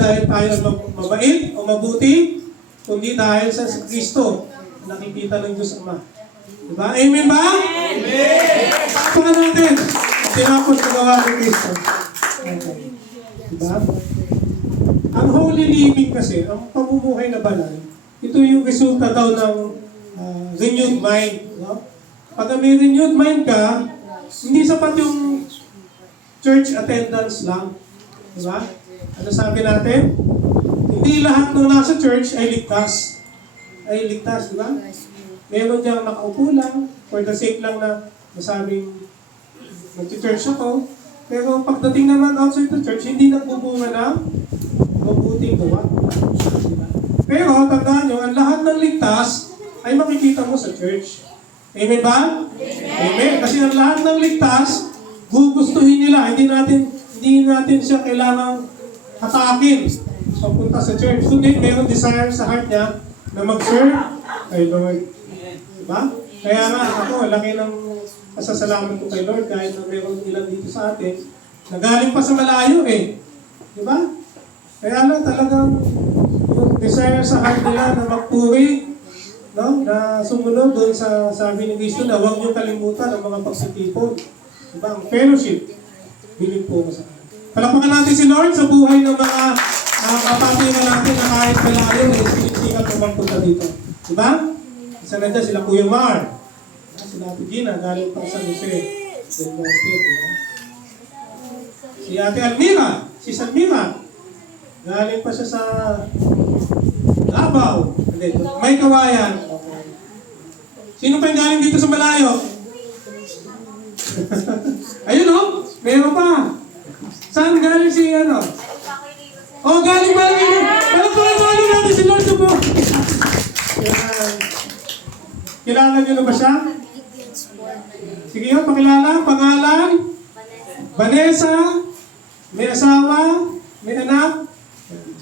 dahil tayo mabait o mabuti, kundi dahil sa Kristo nakikita ng Diyos Ama. Diba? Amen ba? Amen! Saka natin, tinapos na gawa ni Kristo. Okay. Diba? Ang holy living kasi, ang pamumuhay na banal, ito yung resulta daw ng renewed mind. No? Pag may renewed mind ka, hindi sapat yung church attendance lang. Diba? Ano sabi natin? Hindi lahat ng nasa church ay ligtas. Diba? Meron diyang nakaupo lang, for the sake lang na masabing nag-church ako. Pero pagdating naman outside the church, hindi nagbubunga ng mabuting gawa. Diba? Pero tandaan nyo, ang lahat ng ligtas ay makikita mo sa church. Amen ba? Amen. Kasi ang lahat ng ligtas, gugustuhin nila. Hindi natin siya kailangang hatakin papunta sa church. Kundi mayroong desire sa heart niya na mag-serve kay Lord. Diba? Kaya nga ako, laki ng pasasalamat ko kay Lord kahit na mayroong ilan dito sa atin na galing pa sa malayo eh. Diba? Kaya lang talagang yung desire sa heart nila na magpuri, no? Na sumunod doon sa sabi ni Kristo na huwag niyong kalimutan ang mga pagsitipon. Diba? Ang fellowship. Biling po ko sa akin. Palakpakan natin si Lord sa buhay ng mga kapatiran natin na kahit malayo eh, sinisikat na magpunta dito. Diba? Isa na dyan, sila Kuya Mar. Sila Ate Gina, galing pa sa Jose. Diba? Si Ate Almira, si Salmira. Galing pa siya sa Davao. May Kawayan. Okay. Sino pa yung galing dito sa malayo? Ayun o, meron pa. Saan galing si ano? Oh, galing ba? Palang natin si Lord po. Kilala niyo na ba siya? Sige yun, pakilala. Pangalan? Vanessa. May asawa. May anak.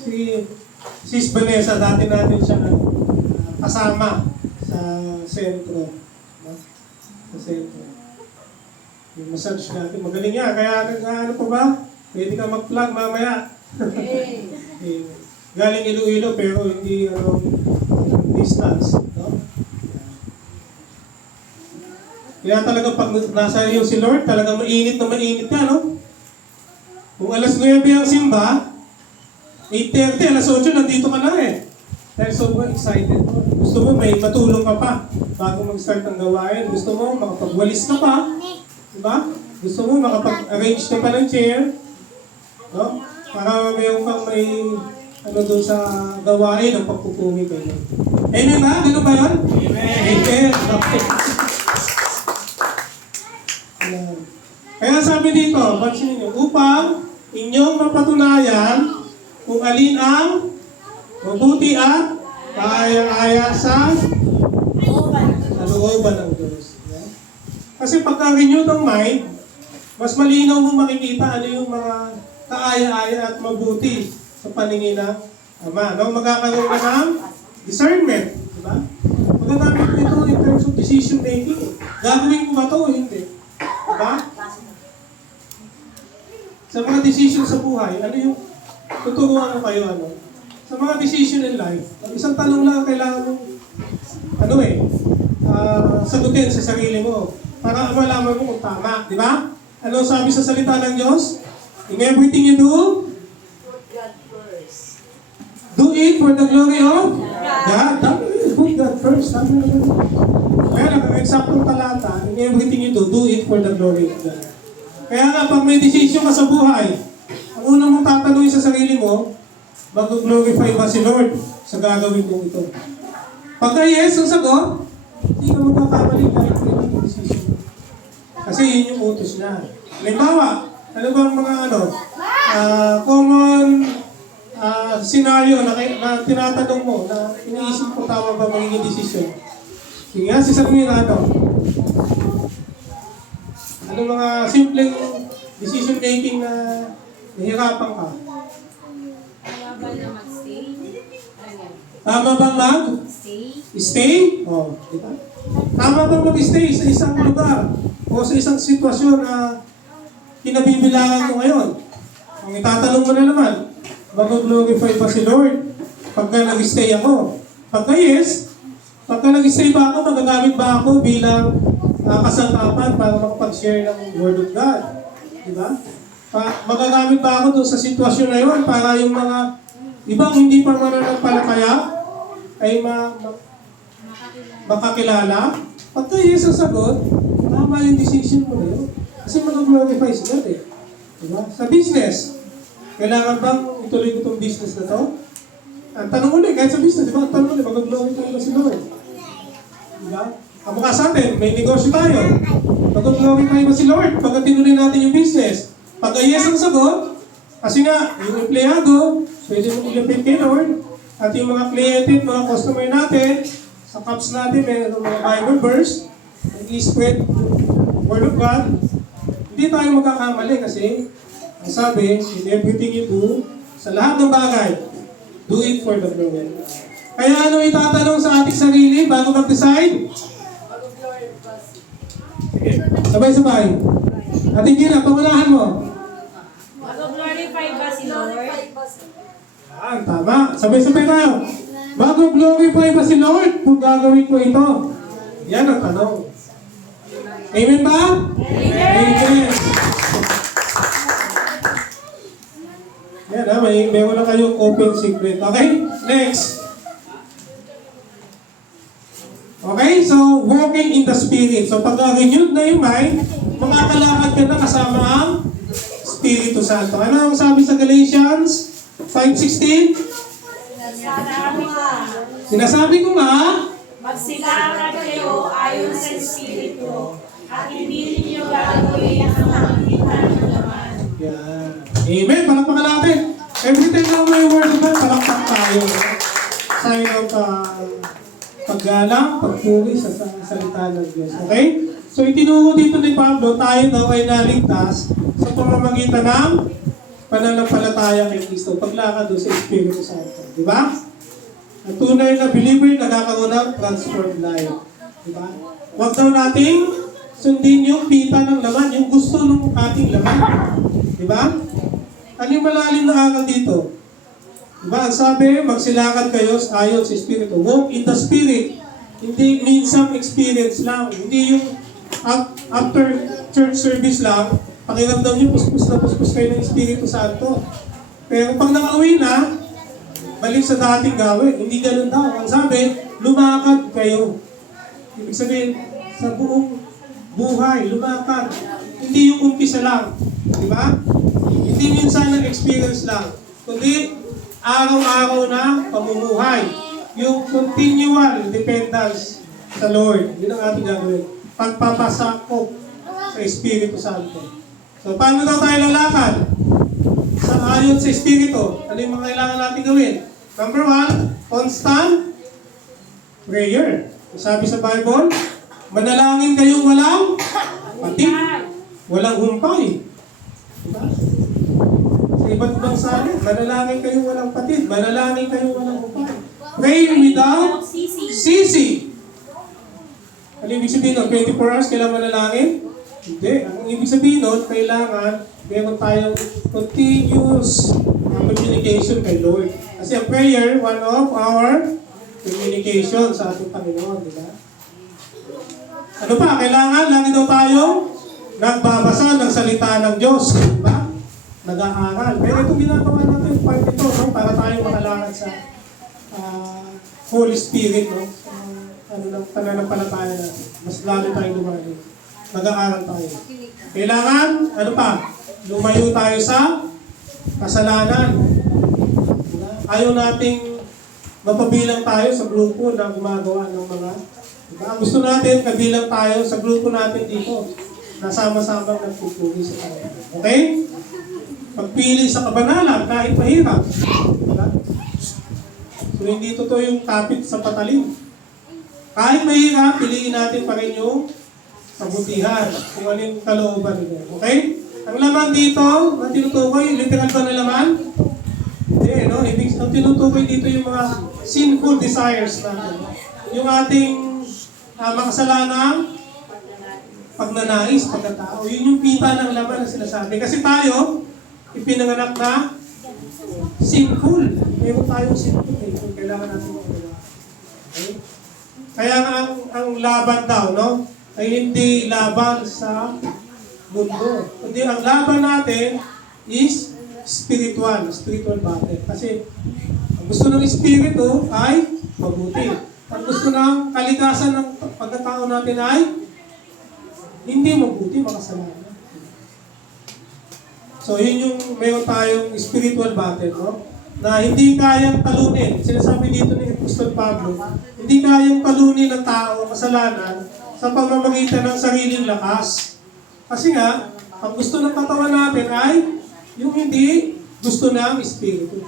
Si Sis Vanessa, dati natin siya kasama sa sentro. Sa sentro. Yung massage natin. Magaling yan. Kaya ano pa ba? Pwede ka mag-plug mamaya. Galing Iloilo pero hindi distance. No? Kaya talaga pag nasa iyo si Lord, talaga mainit na mainit ka, no? Kung alas 9 ang simba, 8:30, alas 8, nandito ka na eh. Dahil sobrang excited mo. Gusto mo may matulong ka pa bago mag-start ang gawain. Gusto mo makapagwalis ka pa. Diba? Gusto mo makapag-arrange ka pa ng chair. No? Para mayroon kang may doon sa gawain ng pagpupumi kayo. Amen ba? Ganun ba yun? Amen. Okay. Kaya sabi dito, pansin niyo, upang inyong mapatunayan kung alin ang mabuti at kaaya-aya sa looban ng Diyos. Yeah? Kasi pagka-renew ng mind, mas malinaw mo makikita ano yung mga kaaya-aya at mabuti sa paningin ng Ama. No? Magkakaroon ka ng discernment. Diba? Magagamit ito in terms of decision making. Gagawin ko ba ito o hindi? Diba? Sa mga decision sa buhay, ano yung tuturuan ko kayo, sa mga decision in life, isang tanong lang ang kailangan mong sagutin sa sarili mo para malaman mo kung tama, di ba? Ano sabi sa salita ng Diyos? In everything you do, do it for the glory of God. Put God first. Kaya lang, ang eksaktong talata, in everything you do it for the glory of God. Kaya nga, pag may desisyon ka sa buhay, ang unang mong tatanungin sa sarili mo, mag-glorify ba si Lord sa gagawin mong ito? Pagka yes, ang sagot, hindi ka magkakamali kahit kailan yung desisyon. Kasi yun yung utos niya. Halimbawa, ano bang mga common scenario na tinatanong mo, na iniisip ko tama ba magiging desisyon? Sige nga, sisabihin na ano mga simpleng decision making na nahihirapan ka? Tama ba na mag-stay? Tama bang stay? Oh, diba? Tama bang mag-stay sa isang lugar o sa isang sitwasyon na kinabibilangan mo ngayon? Ang itatanong mo na naman, mag-glorify ba si Lord pagka nag-stay ako? Pagka yes, pagka nag-stay ba ako, magagamit ba ako bilang kasangkapan para makapag-share ng Word of God? Diba? Magagamit ba ako doon sa sitwasyon na yun para yung mga ibang hindi pa mananampalataya ay makakilala? Pagka yes ang sagot, tama yung decision mo na yun. Kasi mag-glorify si God eh. Diba? Sa business, kailangan bang ituloy ko itong business na to? Ang tanong ulit, kahit sa business, diba? Ang tanong ulit, mag-glorify ba si Lord? Diba? Ang mukha sa atin, may negosyo tayo. Mag-glorify ba si Lord pagka tinuloy natin yung business? Pagka yes ang sagot, kasi nga, yung empleyado, pwede mong ilapit kay Lord, at yung mga kliyente, mga customer natin, sa cups natin, may mga Bible verse, nag-i-spread Word of God, hindi tayo magkakamali kasi, ang sabi, in everything you do, sa lahat ng bagay, do it for the glory. Kaya ano itatanong sa ating sarili bago mag-decide? Sige, sabay-sabay. Ating Gina, pangunahan mo. Mag-glorify ba si Lord? Tama. Sabay-sabay tayo. Mag-glorify ba si Lord kung gagawin ko ito? Yan ang tanong. Amen ba? Amen. Yan ha, meron na kayong open secret. Okay? Next. Okay, so walking in the Spirit. So pag renewed na yung mind, makakalakad ka na kasama ang Espiritu Santo. Ano ang sabi sa Galatians 5:16? Sinasabi ko nga, Magsilakad kayo ayon sa Espiritu, at hindi ninyo gagawin ang makikita ng laman. yan. Amen. Palakpakan natin. Every time na may word of God, palakpak tayo. Sign of paggalang, pagpuri sa salita ng Diyos. Okay? So itinuro dito ni Pablo, tayo daw ay naligtas sa pamamagitan ng pananampalataya kay Kristo. Paglakad doon sa Espiritu Santo. Di ba? Ang tunay na believer nakakaroon ng transformed life. Di ba? Huwag daw nating sundin yung pita ng laman, yung gusto ng ating laman. Di ba? Ano yung malalim na aral dito? Diba? Ang sabi, magsilakad kayo ayon sa Espiritu. Walk in the Spirit. Hindi minsang experience lang. Hindi yung after church service lang, pakiramdam nyo, puspus na puspus kayo ng Espiritu Santo. Pero pag nakauwi na, balik sa dating gawin. Hindi ganun daw. Ang sabi, lumakad kayo. Ibig sabihin, sa buong buhay, lumakad. Hindi yung umpisa lang. Diba? Hindi minsan ng experience lang. Kundi, araw-araw na pamumuhay. Yung continual dependence sa Lord. Yun ang ating gagawin. Pagpapasakop sa Espiritu Santo. So, paano daw tayo lalakad? Sa ayon sa Espiritu. Ano yung mga kailangan natin gawin? Number 1, constant prayer. Sabi sa Bible, manalangin kayong walang patid, walang humpay. Diba? Iba't ibang salin. Manalangin kayong walang patid. Manalangin kayong walang upay. Pray without ceasing. Ano ibig sabihin nun? 24 hours kailangan manalangin? Hindi. Ang ibig sabihin nun, kailangan meron tayong continuous communication kay Lord. Kasi ang prayer, one of our communication sa ating Panginoon, di ba? Ano pa? Kailangan lagi daw tayo nagbabasa ng salita ng Diyos, di ba? Nag-aaral. Pero itong ginagawa natin, part ito, no? Para tayo makalakad sa Holy Spirit, no? Ano ng pananampalataya natin. Mas lalo tayo lumayo. Nag-aaral tayo. Kailangan, ano pa? Lumayo tayo sa kasalanan. Diba? Ayaw nating mapabilang tayo sa grupo na gumagawa ng mga, diba? Ang gusto natin, kabilang tayo sa grupo natin dito. Nasama-samang nagpupuli sa tayo. Okay? Pagpili sa kabanalan, kahit mahirap. Diba? So, hindi totoo yung kapit sa patalim. Kahit mahirap, piliin natin pa rin yung kabutihan. Kung ano yung kalooban nila. Okay? Ang laman dito, ang tinutukoy, literal ba na laman? Hindi, no? Ang tinutukoy dito yung mga sinful desires natin. Yung ating makasalanang pagnanais, pagkatao. Yun yung pita ng laman na sinasabi. Kasi tayo, ipinanganak na sinful. Meron tayong sinful eh. Kung kailangan natin magawa. Okay? Kaya nga ang laban daw, no? Ay hindi laban sa mundo. Kundi ang laban natin is spiritual battle. Kasi ang gusto ng espiritu ay mabuti. Ang gusto ng kalikasan ng pagkatao natin ay hindi mabuti, makasalanan. So yun yung meron tayong spiritual battle, no? Na hindi kayang talunin. Sinasabi dito ni Apostol Pablo, hindi kayang talunin ng tao kasalanan sa pamamagitan ng sariling lakas. Kasi nga, ang gusto ng katawan natin ay yung hindi gusto ng Espiritu.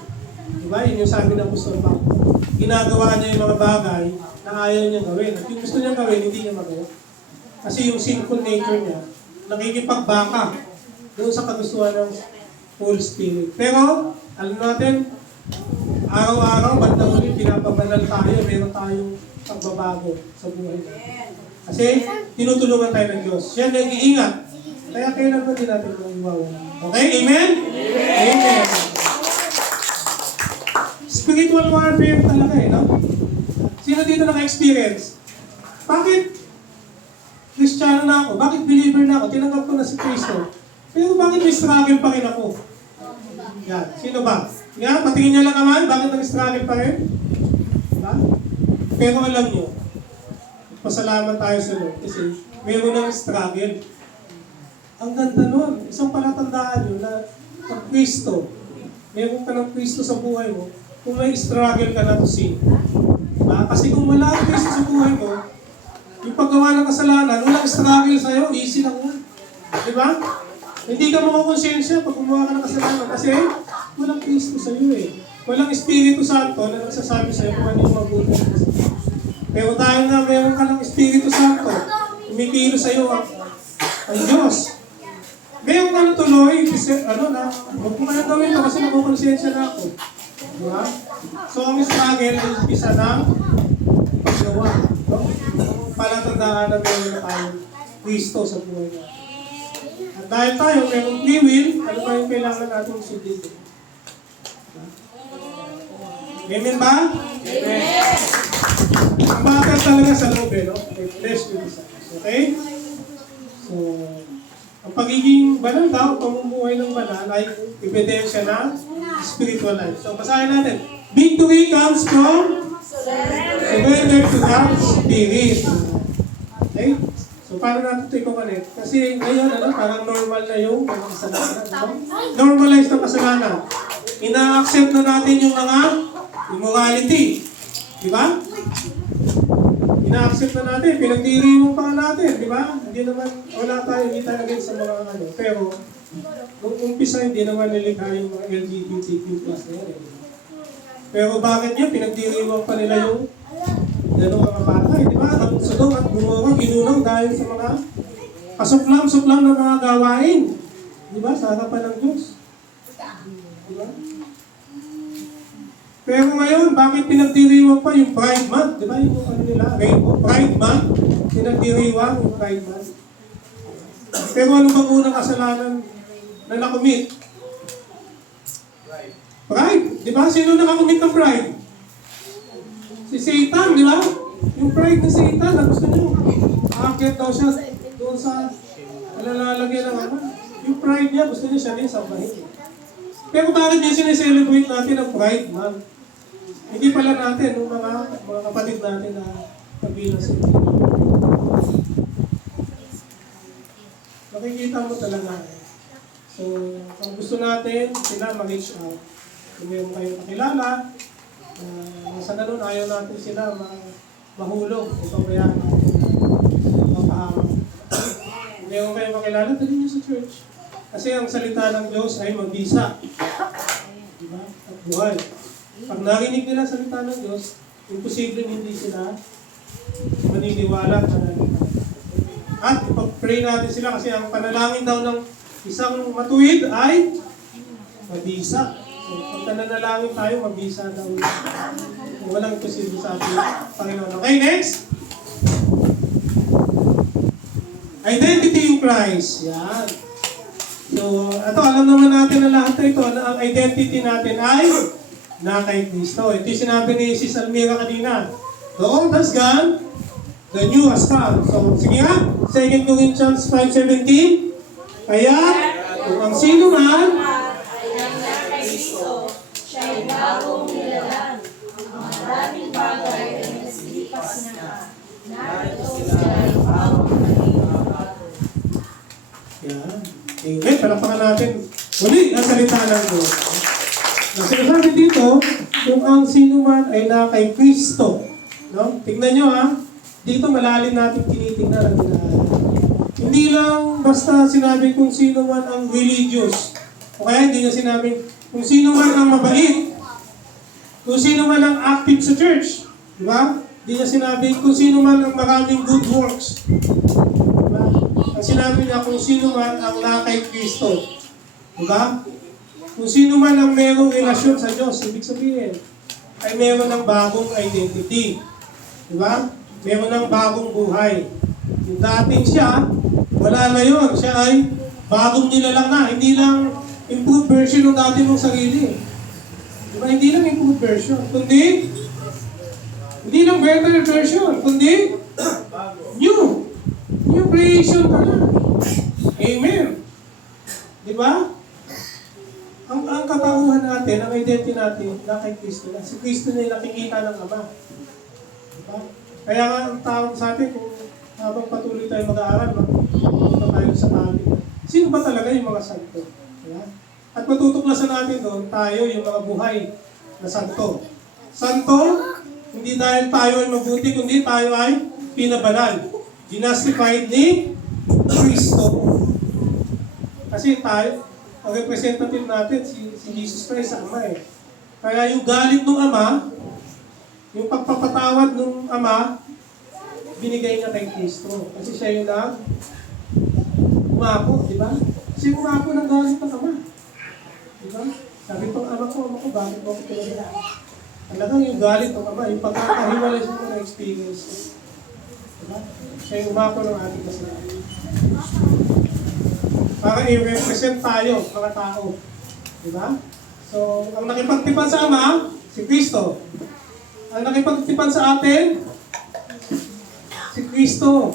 Diba? Yun yung sabi ng Apostol Pablo. Ginagawa niya yung mga bagay na ayaw niya gawin. At yung gusto niya gawin, hindi niya magawa. Kasi yung sinful nature niya, nakikipagbaka doon sa kagustuhan ng Holy Spirit. Pero, alam natin, araw-araw, banda ulit, pinapabanal tayo, meron tayong pagbabago sa buhay natin. Kasi, tinutulungan tayo ng Diyos. Siya nag-iingat. Kaya kailan ba din natin mag-iwawa? Okay? Amen? Amen. Spiritual warfare talaga eh, no? Sino dito naka-experience? Bakit Kristiyano na ako? Bakit believer na ako? Tinanggap ko na si Kristo. Pero bakit may struggle pa rin ako? Yan. Sino ba? Yan, patingin niya lang naman, bakit nag-struggle pa rin? Diba? Pero alam niyo, pasalamat tayo sa Lord kasi meron ng struggle. Ang ganda nun. Isang palatandaan yun na ang Kristo, meron ka ng Kristo sa buhay mo, kung may struggle ka na to sin. Diba? Kasi kung wala ang Kristo sa buhay mo, yung paggawa ng kasalanan, walang struggle sa'yo, easy lang yan. Diba? Hindi ka makukonsensya pag gumawa ka ng kasalanan kasi walang Kristo sa iyo eh. Walang Espiritu Santo na nagsasabi sa iyo kung ano yung mabuti. Pero dahil na mayroon ka ng Espiritu Santo, umikilo sa iyo ang Diyos. Ngayon ka na tuloy, huwag mo ka na gawin ito kasi nakukonsensya na ako. Diba? So ang struggle ay umpisa ng paggawa. No? Palatandaan na mayroon na tayong Kristo sa buhay natin. At dahil tayo mayroong free will, ano ba yung kailangan natin sundin? Amen ba? Amen! Ang bakal talaga sa loob eh, no? May flesh to desires. Okay? So, ang pagiging banal daw, pamumuhay ng banal ay ebidensya ng spiritual life. So, basahin natin. Victory comes from surrender to God's Spirit. Okay? So, paano natin ito ikukulit? Kasi ngayon, parang normal na yung kasalanan. Normalize na kasalanan. Ina-accept na natin yung mga immorality. Di ba? Ina-accept na natin. Pinagdiriwang pa natin. Di ba? Hindi naman, wala tayo, hindi tayo against sa mga ano. Pero, nung umpisa, hindi naman nilikha yung mga LGBTQ plus na yan. Pero bakit yun? Pinagdiriwang pa nila yung gano'ng mga bata, di ba? Ang sudong at bumawang, ginunaw dahil sa mga kasuklam-suklam ng mga gawain. Di ba? Sa harapan ng Diyos. Di ba? Pero ngayon, bakit pinagdiriwang pa yung Pride Month? Di ba? Yung ano nila, Rainbow Pride Month, pinagdiriwang yung Pride Month. Pero ano bang unang kasalanan na nakumit? Pride. Di ba? Sino nakakumit ng pride? Si Satan, di ba? Yung pride ni Satan, na gusto nyo. Aakyat daw siya doon sa alalalagyan ng ano. Yung pride niya, gusto niya siya rin sambahin. Pero bakit niya sineselebrate natin ang Pride Month? Hindi pala natin, yung mga kapatid natin na pagbilang sila. Makikita mo talaga. So, ang gusto natin, sila mag-reach out. Kung meron kayong kakilala, sa ganun, ayaw natin sila mahulog. Ito kaya natin mapahamak. Kung meron kayong kakilala, dali niyo sa church. Kasi ang salita ng Diyos ay mabisa. Diba? At buhay. Pag narinig nila ang salita ng Diyos, imposible hindi sila maniniwala at mananiwala. At ipag-pray natin sila kasi ang panalangin daw ng isang matuwid ay mabisa. So, pag nanalangin tayo, mabisa daw. Walang imposible sa ating Panginoon. Okay, next. Identity in Christ. Yan. So, ito, alam naman natin na lahat na ito, na ang identity natin ay na kay Kristo. Ito yung sinabi ni Sis Almira kanina. The old has gone, the new has come. So, sige nga, 2 Corinthians 5:17. Kaya, kung ang sino man, ay nangyari kay Kristo, siya'y bagong nilalang. Ang maraming bagay ay nasilipas na. Narito sila'y bagong naging bago. yan. Amen. Palapakan natin. Muli, ang salita ng Diyos. Na sinasabi dito, kung ang sino man ay na kay Kristo. No? Tignan nyo ha. Dito malalim natin tinitingnan ang ginaaral. Hindi lang basta sinabi kung sino man ang religious. O kaya hindi niya sinabi kung sino man ang mabait. Kung sino man ang active sa church. Di ba? Hindi niya sinabi kung sino man ang maraming good works. Diba? Ang sinabi niya kung sino man ang na kay Kristo. Diba? Kung sino man ang merong relasyon sa Diyos, ibig sabihin, ay meron ng bagong identity. Diba? Meron ng bagong buhay. Yung dating siya, wala na yun. Siya ay bagong nilalang na. Hindi lang improved version ng dati mong sarili. Diba? Hindi lang improved version. Kundi, hindi lang better version. Kundi, new. New creation ka na. Amen. Diba? Ang katauhan natin, ang identity natin, na kay Kristo na. Si Kristo na yung nakikita ng Ama. Diba? Kaya nga ang tawag sa atin, kung habang patuloy tayo mag-aaral, magpunta tayo sa tabi. Sino ba talaga yung mga santo? Diba? At matutuklasan natin doon, tayo yung mga buhay na santo. Santo, hindi dahil tayo ay mabuti, kundi tayo ay pinabanal. Justified ni Kristo. Kasi tayo, ang representative natin, si Jesus Christ sa Ama eh. Kaya yung galit ng Ama, yung pagpapatawad ng Ama, binigay niya kay Kristo. Kasi siya yung umako, di ba? Siya umako ng galit ng Ama. Di ba? Sabi pang Ama ko, bakit mo ako pinagala? Talagang yung galit ng Ama, yung pagkakahiwalay siya ng experience. Diba? Siya yung umako ng ating kasalanan. Para i-represent tayo, mga tao. Diba? So, ang nakipagtipan sa Ama, si Kristo. Ang nakipagtipan sa atin, si Kristo.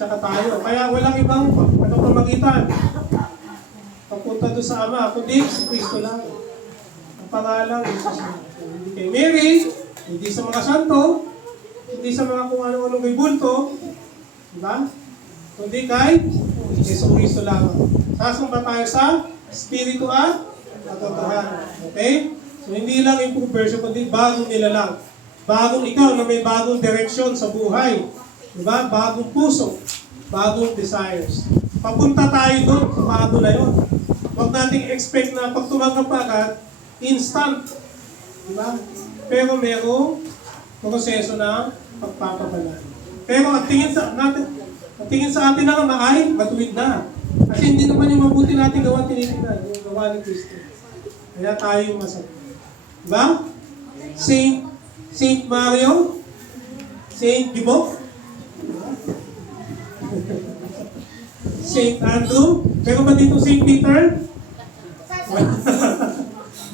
Tsaka tayo. Kaya walang ibang pamagitan. Papunta doon sa Ama, kundi si Kristo lang. Ang pangalan, Jesus na. Hindi kay Mary, hindi sa mga santo, hindi sa mga kung ano-ano may bulto, diba? Kundi kay Yesu Cristo lang. Sasamba tayo sa Espiritu at katotohanan. Okay? So hindi lang improved version, kundi bagong nilalang. Bagong ikaw na may bagong direksyon sa buhay. Diba? Bagong puso. Bagong desires. Papunta tayo doon sa bago na yun. Huwag nating expect na pag tumanggap ka agad, instant. Diba? Pero merong proseso na pagpapabalan. Pero ang tingin sa atin ng Ama ay matuwid na. Kasi hindi naman yung mabuti natin gawa tinitingnan, yung gawa ni Kristo. Kaya tayo yung masarap. Diba? Saint Mario? Saint Gibo? Saint Andrew? Pero ba dito Saint Peter?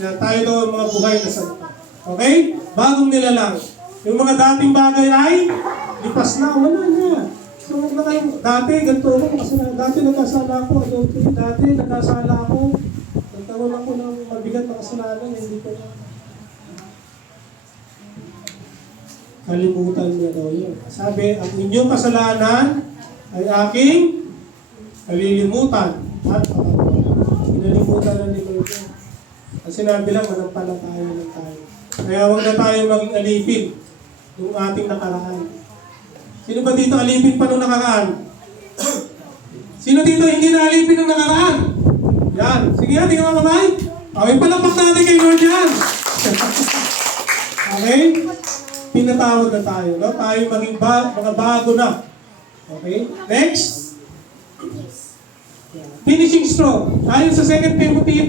Na tayo daw ang mga buhay na salita. Okay? Bagong nilalang. Yung mga dating bagay ay lipas na, wala na. So, huwag na kayo, dati, ganito ako, kasalanan. Dati nagkasala ako, dati nagkasala ako. Nagkaroon ako ng mabigat na kasalanan, hindi ko na. Kalimutan niya daw yun. Sabi, ang inyong kasalanan ay aking kalilimutan. At pinalimutan na ni Lord yun. At sinabi lang, manampalataya lang tayo. Kaya huwag na tayo maging alipin yung ating nakaraan. Sino ba dito alipin pa nung nakaraan? Sino dito hindi na alipin nung nakaraan? Yan. Sige nga, tingnan mo kamay. Okay, palakpak natin kay Lord yan. Okay? Pinatawag na tayo. No? Tayo maging mga bago na. Okay? Next. Finishing strong. Ayon sa 2 Timothy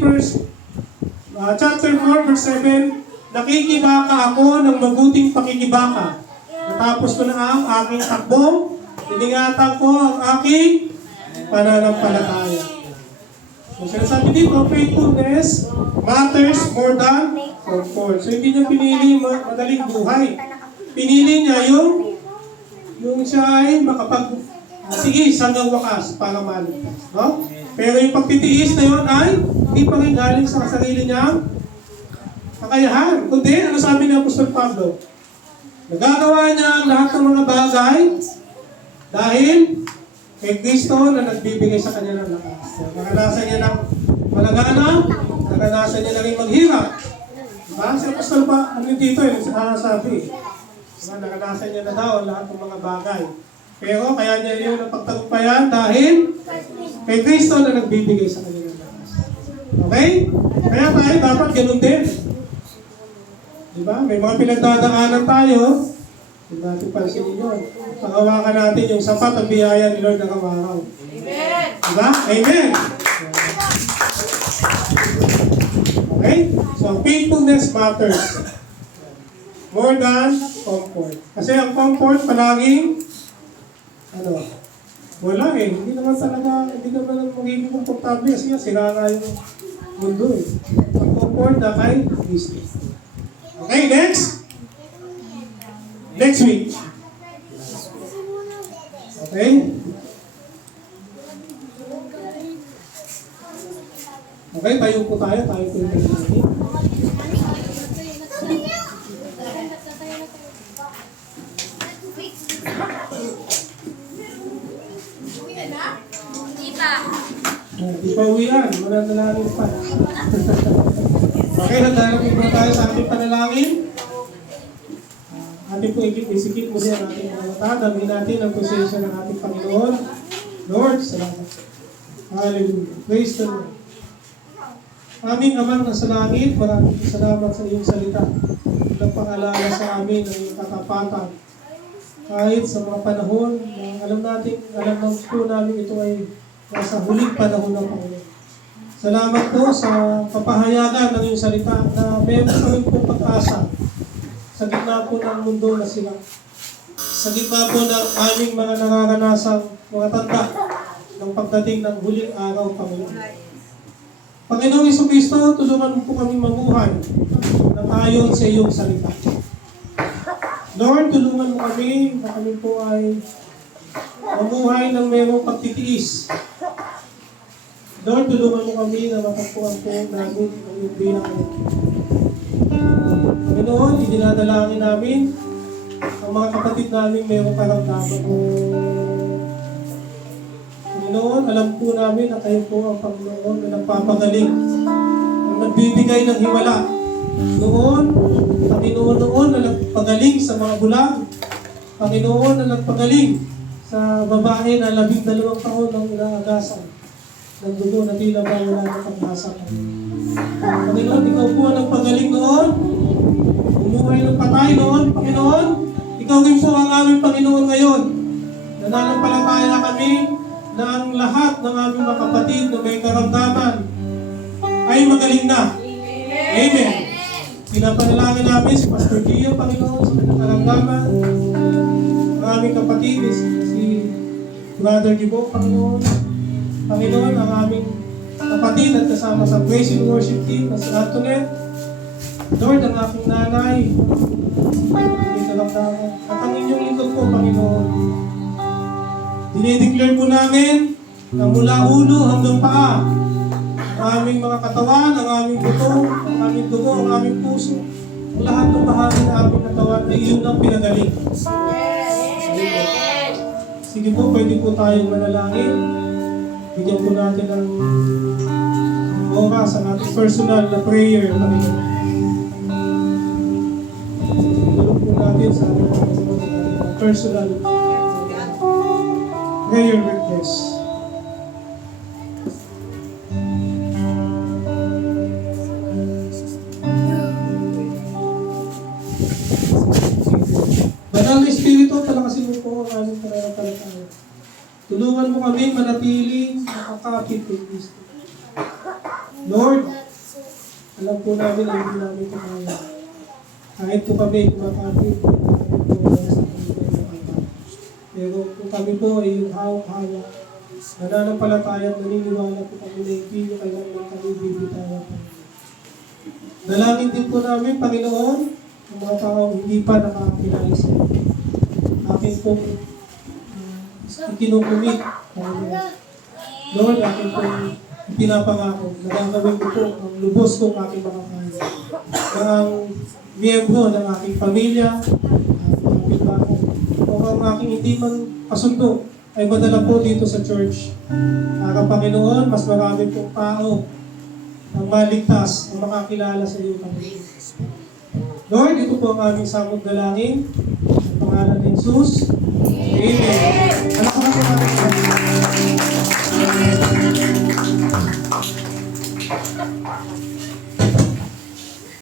chapter 4 verse 7, nakikibaka ako ng mabuting pakikibaka. Natapos ko na ang aking takbo, iningatan ko ang aking pananampalataya. So sinasabi dito, faithfulness matters more than comfort. So hindi niya pinili madaling buhay. Pinili niya yung siya ay makapag-tiis hanggang wakas para maligtas. No? Pero yung pagtitiis na yun ay hindi pa rin galing sa sarili niyang kakayahan. Kundi, ano sabi ni Apostol Pablo? Nagagawa niya ang lahat ng mga bagay dahil kay Kristo na nagbibigay sa kanya ng lakas. Nakanasan niya ng malaganang, nakanasan niya na rin maghirap. Diba? Si Apostol pa, ano dito yung sabi? Diba? Nakanasan niya na daw ang lahat ng mga bagay. Pero kaya niya yung napagtagumpayan dahil kay Kristo na nagbibigay sa kanya ng lakas. Okay? Kaya tayo dapat ganun din. Diba? May mga pinagdadaanan tayo. Hindi natin pansinin yun. Panghawakan natin yung sapat ang biyaya ni Lord na kamaraw. Amen! Diba? Amen! Okay? So, faithfulness matters. More than comfort. Kasi ang comfort palaging wala eh. Hindi naman magiging komportable kasi sira nga yung mundo eh. Ang comfort na kay Kristo. Okay, next. Next week. Okay? Okay, tayo po tayo. Tayo po yung natin. Di pa uwian. Mananalangin pa. Okay, nagdarapin po tayo sa ating panalangin. Ating po isikip mo siya natin mga mata. Dami natin ang presensya ng ating Panginoon. Lord, salamat. Hallelujah. Praise the Lord. Aming Amang nasa langit, maraming salamat sa iyong salita. Nagpaalala sa amin ng iyong katapatan. Kahit sa mga panahon na alam po namin ito ay nasa huling panahon ng Panginoon. Salamat po sa kapahayagan ng iyong salita na meron kami po pag-asa sa gitna po ng mundo na sila. Sa gitna po ng aming mga nanganganasang mga tanda ng pagdating ng huling araw, Panginoon. Panginoong Jesucristo, tulungan mo po kami mamuhay ng ayon sa iyong salita. Lord, tulungan mo kami na kami po ay mamuhay ng mayroong pagtitiis. Lord, tulungan mo kami na matagpuan po namin ang iyong bilang. Panginoon, idinadalangin namin ang mga kapatid namin mayroong karamdaman. Panginoon, alam po namin na kayo po ang Panginoon na nagpapagaling, ang nagbibigay ng himala. Panginoon noon na nagpagaling sa mga bulag, Panginoon na nagpagaling sa babae na 12 taon ng inaagasan ng dugo na tila ba wala na pag-asa. Panginoon, ikaw po ang nagpagaling noon, umuhay ng patay noon, Panginoon, ikaw rin po ang aming Panginoon ngayon. Nananampalataya kami na ang lahat ng aming mga kapatid na may karamdaman ay magaling na. Amen. Pinapanalangin namin si Pastor Gio, Panginoon, sa kanyang karamdaman. Ang aming kapatid, si Brother Gibo, Panginoon. Panginoon, ang aming kapatid at kasama sa Praise and Worship Team na si Antoinette. Lord, ang aking nanay, dito lang namin. At ang inyong lingkod po, Panginoon. Dinideclare po namin na mula ulo hanggang paa, ang aming mga katawan, ang aming buto, ang aming dugo, ang aming puso, ang lahat ng bahagi ng aming katawan ay iyon ang pinagaling. Sige po, pwede po tayong manalangin. Bigyan po natin ng oras ang ating personal na prayer, Panginoon. Tulog po natin sa ating personal prayer request. Banal na Espiritu, palakasin mo po ang aming pananampalataya. Tulungan mo kami manatiling nakakapit kay Kristo. Lord, alam po namin na hindi namin ito kaya. Kahit po kami kumakapit, kami po sa Panginoon ng Ama. Pero kung kami po ay yung hawak-hawak, nananampalataya at naniniwala po kami na hindi nyo kailangan kami bibitawan. Dalangin din po namin, Panginoon, ang mga taong hindi pa nakakilala sa iyo. Akin pong ikinukumit, Panginoon. Lord, akin pong pinapangako, nagagawin ko po ang lubos kong aking mga kaya. Ang miyembro ng aking pamilya, ang aking bahay, o ang aking hindi man kasundo, ay madala po dito sa church. Para Panginoon, mas marami pong tao ang maligtas, ang makakilala sa iyo, Panginoon. Lord, ito po ang aming samot dalangin. Sa pangalan ni Jesus. Amen. Anak ko na po natin.